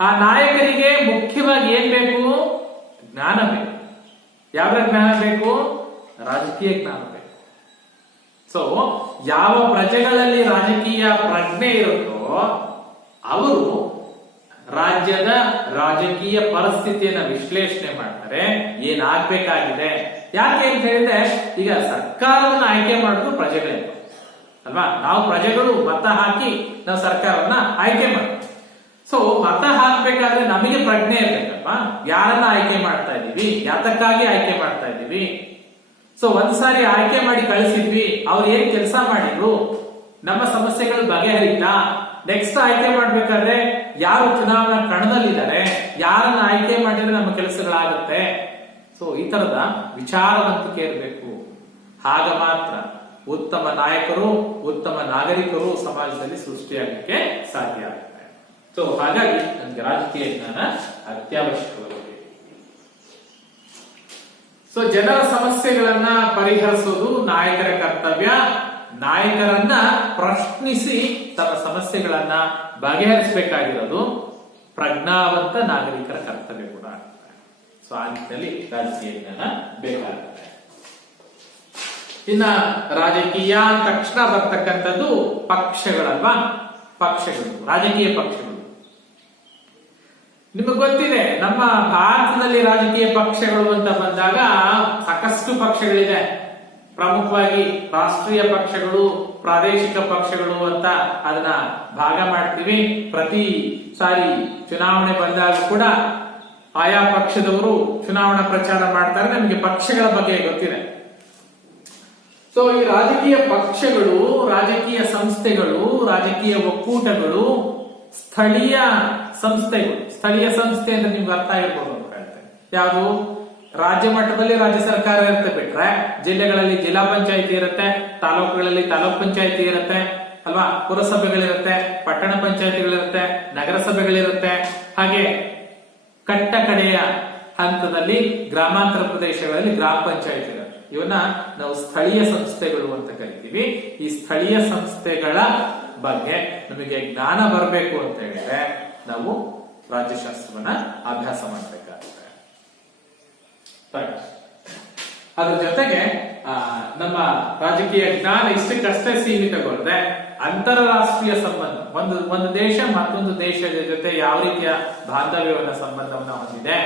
ಆ ನಾಯಕರಿಗೆ ಮುಖ್ಯವಾಗಿ ಏನ್ ಬೇಕು, ಜ್ಞಾನ ಬೇಕು. ಯಾವ ಜ್ಞಾನ ಬೇಕು, ರಾಜಕೀಯ ಜ್ಞಾನ ಬೇಕು. ಸೊ ಯಾವ ಪ್ರಜೆಗಳಲ್ಲಿ ರಾಜಕೀಯ ಪ್ರಜ್ಞೆ ಇರುತ್ತೋ ಅವರು ರಾಜ್ಯದ ರಾಜಕೀಯ ಪರಿಸ್ಥಿತಿಯನ್ನ ವಿಶ್ಲೇಷಣೆ ಮಾಡ್ತಾರೆ. ಏನಾಗ್ಬೇಕಾಗಿದೆ, ಯಾಕೆ ಅಂತ ಹೇಳಿದ್ರೆ ಈಗ ಸರ್ಕಾರವನ್ನ ಆಯ್ಕೆ ಮಾಡೋದು ಪ್ರಜೆಗಳೇ ಅಲ್ವಾ. ನಾವು ಪ್ರಜೆಗಳು ಮತ ಹಾಕಿ ನಾವು ಸರ್ಕಾರವನ್ನ ಆಯ್ಕೆ ಮಾಡ್ತೀವಿ. ಸೊ ಮತ ಹಾಕ್ಬೇಕಾದ್ರೆ ನಮಗೆ ಪ್ರಜ್ಞೆ ಇರ್ಬೇಕಲ್ವಾ, ಯಾರನ್ನ ಆಯ್ಕೆ ಮಾಡ್ತಾ ಇದೀವಿ, ಯಾತಕ್ಕಾಗಿ ಆಯ್ಕೆ ಮಾಡ್ತಾ ಇದೀವಿ. ಸೊ ಒಂದ್ಸಾರಿ ಆಯ್ಕೆ ಮಾಡಿ ಕಳಿಸಿದ್ವಿ, ಅವ್ರು ಏನ್ ಕೆಲಸ ಮಾಡಿದ್ರು, ನಮ್ಮ ಸಮಸ್ಯೆಗಳು ಬಗೆಹರಿತಾ, ನೆಕ್ಸ್ಟ್ ಆಯ್ಕೆ ಮಾಡ್ಬೇಕಾದ್ರೆ ಯಾರು ಚುನಾವಣಾ ಕಣದಲ್ಲಿದ್ದಾರೆ, ಯಾರನ್ನ ಆಯ್ಕೆ ಮಾಡಿದ್ರೆ ನಮ್ಮ ಕೆಲಸಗಳಾಗುತ್ತೆ. ಸೊ ಈ ತರದ ವಿಚಾರವಂತಿಕೆ ಇರಬೇಕು. ಆಗ ಮಾತ್ರ ಉತ್ತಮ ನಾಯಕರು, ಉತ್ತಮ ನಾಗರಿಕರು ಸಮಾಜದಲ್ಲಿ ಸೃಷ್ಟಿಯಾಗಲಿಕ್ಕೆ ಸಾಧ್ಯ ಆಗುತ್ತೆ. ಸೊ ಹಾಗಾಗಿ ನಮ್ಗೆ ರಾಜಕೀಯ ಜ್ಞಾನ ಅತ್ಯವಶ್ಯಕವಾಗಿದೆ. ಸೊ ಜನರ ಸಮಸ್ಯೆಗಳನ್ನ ಪರಿಹರಿಸುವುದು ನಾಯಕರ ಕರ್ತವ್ಯ. ನಾಯಕರನ್ನ ಪ್ರಶ್ನಿಸಿ ತಮ್ಮ ಸಮಸ್ಯೆಗಳನ್ನ ಬಗೆಹರಿಸಬೇಕಾಗಿರೋದು ಪ್ರಜ್ಞಾವಂತ ನಾಗರಿಕರ ಕರ್ತವ್ಯ ಕೂಡ ಆಗುತ್ತೆ. ಸೊ ಆ ನಿಟ್ಟಿನಲ್ಲಿ ರಾಜಕೀಯ ಜ್ಞಾನ ಬೇಕಾಗುತ್ತೆ. ಇನ್ನ ರಾಜಕೀಯ ತಕ್ಷಣ ಬರ್ತಕ್ಕಂಥದ್ದು ಪಕ್ಷಗಳಲ್ವಾ. ಪಕ್ಷಗಳು, ರಾಜಕೀಯ ಪಕ್ಷಗಳು ನಿಮಗೆ ಗೊತ್ತಿದೆ. ನಮ್ಮ ಭಾರತದಲ್ಲಿ ರಾಜಕೀಯ ಪಕ್ಷಗಳು ಅಂತ ಬಂದಾಗ ಸಾಕಷ್ಟು ಪಕ್ಷಗಳಿದೆ. ಪ್ರಮುಖವಾಗಿ ರಾಷ್ಟ್ರೀಯ ಪಕ್ಷಗಳು, ಪ್ರಾದೇಶಿಕ ಪಕ್ಷಗಳು ಅಂತ ಅದನ್ನ ಭಾಗ ಮಾಡ್ತೀವಿ. ಪ್ರತಿ ಸಾರಿ ಚುನಾವಣೆ ಬಂದಾಗ ಕೂಡ ಆಯಾ ಪಕ್ಷದವರು ಚುನಾವಣಾ ಪ್ರಚಾರ ಮಾಡ್ತಾರೆ. ನಮಗೆ ಪಕ್ಷಗಳ ಬಗ್ಗೆ ಗೊತ್ತಿದೆ. ಸೊ ಈ ರಾಜಕೀಯ ಪಕ್ಷಗಳು, ರಾಜಕೀಯ ಸಂಸ್ಥೆಗಳು, ರಾಜಕೀಯ ಒಕ್ಕೂಟಗಳು, ಸ್ಥಳೀಯ ಸಂಸ್ಥೆಗಳು. ಸ್ಥಳೀಯ ಸಂಸ್ಥೆ ಅಂದ್ರೆ ನಿಮ್ಗೆ ಅರ್ಥ ಆಗಿರ್ಬೋದು ಅಂತ ಹೇಳ್ತೇನೆ. ಯಾವುದು? ರಾಜ್ಯ ಮಟ್ಟದಲ್ಲಿ ರಾಜ್ಯ ಸರ್ಕಾರ ಇರುತ್ತೆ ಬಿಟ್ರೆ, ಜಿಲ್ಲೆಗಳಲ್ಲಿ ಜಿಲ್ಲಾ ಪಂಚಾಯಿತಿ ಇರುತ್ತೆ, ತಾಲೂಕುಗಳಲ್ಲಿ ತಾಲೂಕ್ ಪಂಚಾಯಿತಿ ಇರುತ್ತೆ ಅಲ್ವಾ, ಪುರಸಭೆಗಳಿರುತ್ತೆ, ಪಟ್ಟಣ ಪಂಚಾಯಿತಿಗಳಿರುತ್ತೆ, ನಗರಸಭೆಗಳಿರುತ್ತೆ. ಹಾಗೆ ಕಟ್ಟ ಕಡೆಯ ಹಂತದಲ್ಲಿ ಗ್ರಾಮಾಂತರ ಪ್ರದೇಶಗಳಲ್ಲಿ ಗ್ರಾಮ ಪಂಚಾಯಿತಿ ಇರುತ್ತೆ. ಇವನ್ನ ನಾವು ಸ್ಥಳೀಯ ಸಂಸ್ಥೆಗಳು ಅಂತ ಕರಿತೀವಿ. ಈ ಸ್ಥಳೀಯ ಸಂಸ್ಥೆಗಳ ಬಗ್ಗೆ ನಮಗೆ ಜ್ಞಾನ ಬರಬೇಕು ಅಂತ ಹೇಳಿದ್ರೆ ನಾವು ರಾಜ್ಯಶಾಸ್ತ್ರವನ್ನ ಅಭ್ಯಾಸ ಮಾಡಬೇಕಾಗುತ್ತೆ. ಅದ್ರ ಜೊತೆಗೆ ನಮ್ಮ ರಾಜಕೀಯ ಜ್ಞಾನ ಇಷ್ಟಕ್ಕಷ್ಟೇ ಸೀಮಿತಗೊಳ್ಳದೆ ಅಂತಾರಾಷ್ಟ್ರೀಯ ಸಂಬಂಧ, ಒಂದು ದೇಶ ಮತ್ತೊಂದು ದೇಶದ ಜೊತೆ ಯಾವ ರೀತಿಯ ಬಾಂಧವ್ಯವನ್ನ ಸಂಬಂಧವನ್ನ ಹೊಂದಿದೆ,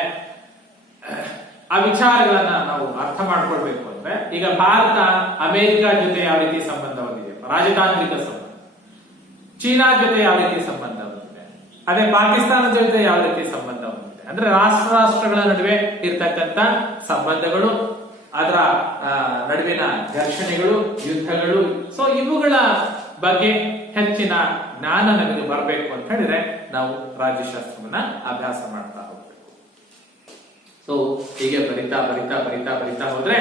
ಆ ವಿಚಾರಗಳನ್ನ ನಾವು ಅರ್ಥ ಮಾಡ್ಕೊಳ್ಬೇಕು ಅಂದ್ರೆ, ಈಗ ಭಾರತ ಅಮೆರಿಕ ಜೊತೆ ಯಾವ ರೀತಿ ಸಂಬಂಧ ಹೊಂದಿದೆ, ರಾಜತಾಂತ್ರಿಕ ಸಂಬಂಧ. ಚೀನಾ ಜೊತೆ ಯಾವ ರೀತಿ ಸಂಬಂಧ ಹೊಂದಿದೆ, ಅದೇ ಪಾಕಿಸ್ತಾನದ ಜೊತೆ ಯಾವ ರೀತಿ ಸಂಬಂಧ ಹೊಂದಿದೆ. ಅಂದ್ರೆ ರಾಷ್ಟ್ರಗಳ ನಡುವೆ ಇರ್ತಕ್ಕಂಥ ಸಂಬಂಧಗಳು, ಅದರ ನಡುವಿನ ಘರ್ಷಣೆಗಳು, ಯುದ್ಧಗಳು. ಸೊ ಇವುಗಳ ಬಗ್ಗೆ ಹೆಚ್ಚಿನ ಜ್ಞಾನ ನಮಗೆ ಬರಬೇಕು ಅಂತ ಹೇಳಿದ್ರೆ ನಾವು ರಾಜ್ಯಶಾಸ್ತ್ರವನ್ನ ಅಭ್ಯಾಸ ಮಾಡ್ತಾ ಹೋಗ್ಬೇಕು. ಸೊ ಹೀಗೆ ಬರಿತಾ ಹೋದ್ರೆ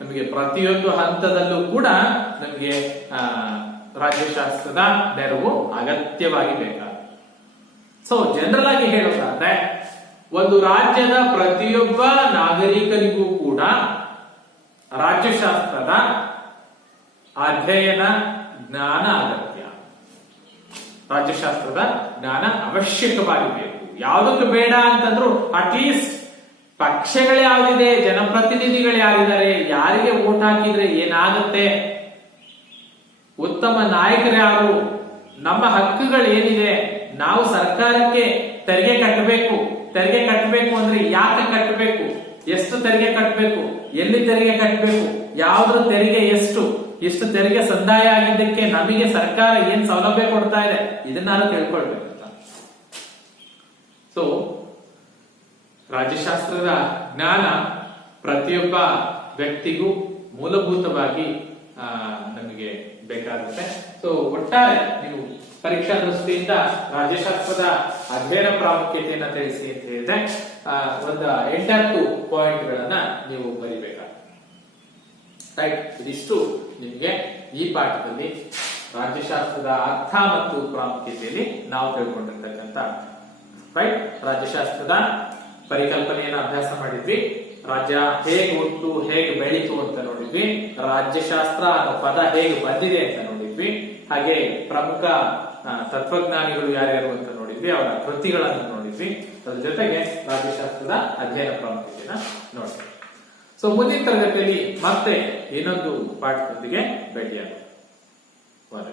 ನಮಗೆ ಪ್ರತಿಯೊಂದು ಹಂತದಲ್ಲೂ ಕೂಡ ನಮಗೆ ರಾಜ್ಯಶಾಸ್ತ್ರದ ನೆರವು ಅಗತ್ಯವಾಗಿ ಬೇಕಾಗುತ್ತೆ. ಸೊ ಜನರಲ್ ಆಗಿ ಹೇಳೋದಾದ್ರೆ, ಒಂದು ರಾಜ್ಯದ ಪ್ರತಿಯೊಬ್ಬ ನಾಗರಿಕನಿಗೂ ಕೂಡ ರಾಜ್ಯಶಾಸ್ತ್ರದ ಅಧ್ಯಯನ ಜ್ಞಾನ ಅಗತ್ಯ. ರಾಜ್ಯಶಾಸ್ತ್ರದ ಜ್ಞಾನ ಅವಶ್ಯಕವಾಗಿ ಬೇಕು. ಯಾವುದಕ್ಕೆ ಬೇಡ ಅಂತಂದ್ರು ಅಟ್ಲೀಸ್ಟ್ ಪಕ್ಷಗಳು ಯಾವ್ದಿದೆ, ಜನಪ್ರತಿನಿಧಿಗಳು ಯಾರಿದ್ದಾರೆ, ಯಾರಿಗೆ ವೋಟ್ ಹಾಕಿದ್ರೆ ಏನಾಗುತ್ತೆ, ಉತ್ತಮ ನಾಯಕರು ಯಾರು, ನಮ್ಮ ಹಕ್ಕುಗಳು ಏನಿದೆ, ನಾವು ಸರ್ಕಾರಕ್ಕೆ ತೆರಿಗೆ ಕಟ್ಟಬೇಕು ಅಂದ್ರೆ ಯಾಕೆ ಕಟ್ಟಬೇಕು, ಎಷ್ಟು ತೆರಿಗೆ ಕಟ್ಟಬೇಕು, ಎಲ್ಲಿ ತೆರಿಗೆ ಕಟ್ಟಬೇಕು, ಯಾವ್ದ್ರ ತೆರಿಗೆ ಎಷ್ಟು ತೆರಿಗೆ ಸಂದಾಯ ಆಗಿದ್ದಕ್ಕೆ ನಮಗೆ ಸರ್ಕಾರ ಏನ್ ಸೌಲಭ್ಯ ಕೊಡ್ತಾ ಇದೆ, ಇದನ್ನಾರು ತಿಳ್ಕೊಳ್ಬೇಕು. ಸೊ ರಾಜ್ಯಶಾಸ್ತ್ರದ ಜ್ಞಾನ ಪ್ರತಿಯೊಬ್ಬ ವ್ಯಕ್ತಿಗೂ ಮೂಲಭೂತವಾಗಿ ನಮಗೆ ಬೇಕಾಗುತ್ತೆ. ಸೊ ಒಟ್ಟಾರೆ ನೀವು ಪರೀಕ್ಷಾ ದೃಷ್ಟಿಯಿಂದ ರಾಜ್ಯಶಾಸ್ತ್ರದ ಅಧ್ಯಯನ ಪ್ರಾಮುಖ್ಯತೆಯನ್ನ ತಿಳಿಸಿ ಅಂತ ಹೇಳಿದ್ರೆ ಒಂದು 8 ಪಾಯಿಂಟ್ಗಳನ್ನ ನೀವು ಬರಿಬೇಕಾಗುತ್ತೆ. ರೈಟ್, ಇದಿಷ್ಟು ನಿಮಗೆ ಈ ಪಾಠದಲ್ಲಿ ರಾಜ್ಯಶಾಸ್ತ್ರದ ಅರ್ಥ ಮತ್ತು ಪ್ರಾಮುಖ್ಯತೆಯಲ್ಲಿ ನಾವು ತಿಳ್ಕೊಂಡಿರ್ತಕ್ಕಂಥ ರೈಟ್. ರಾಜ್ಯಶಾಸ್ತ್ರದ ಪರಿಕಲ್ಪನೆಯನ್ನು ಅಭ್ಯಾಸ ಮಾಡಿದ್ವಿ. ರಾಜ್ಯ ಹೇಗೆ ಹುಟ್ಟು ಹೇಗೆ ಬೆಳೀತು ಅಂತ ನೋಡಿದ್ವಿ. ರಾಜ್ಯಶಾಸ್ತ್ರ ಅನ್ನೋ ಪದ ಹೇಗೆ ಬಂದಿದೆ ಅಂತ ನೋಡಿದ್ವಿ. ಹಾಗೆ ಪ್ರಮುಖ ತತ್ವಜ್ಞಾನಿಗಳು ಯಾರ್ಯಾರು ಅಂತ ನೋಡಿದ್ವಿ, ಅವರ ಕೃತಿಗಳನ್ನು ನೋಡಿದ್ವಿ. ಅದ್ರ ಜೊತೆಗೆ ರಾಜ್ಯಶಾಸ್ತ್ರದ ಅಧ್ಯಯನ ಪ್ರಾಮುಖ್ಯತೆಯನ್ನ ನೋಡಿದ್ವಿ. ಸೊ ಮುಂದಿನ ತರಗತಿಯಲ್ಲಿ ಮತ್ತೆ ಇನ್ನೊಂದು ಪಾಠದೊಂದಿಗೆ ಭೇಟಿಯಾಗೋಣ.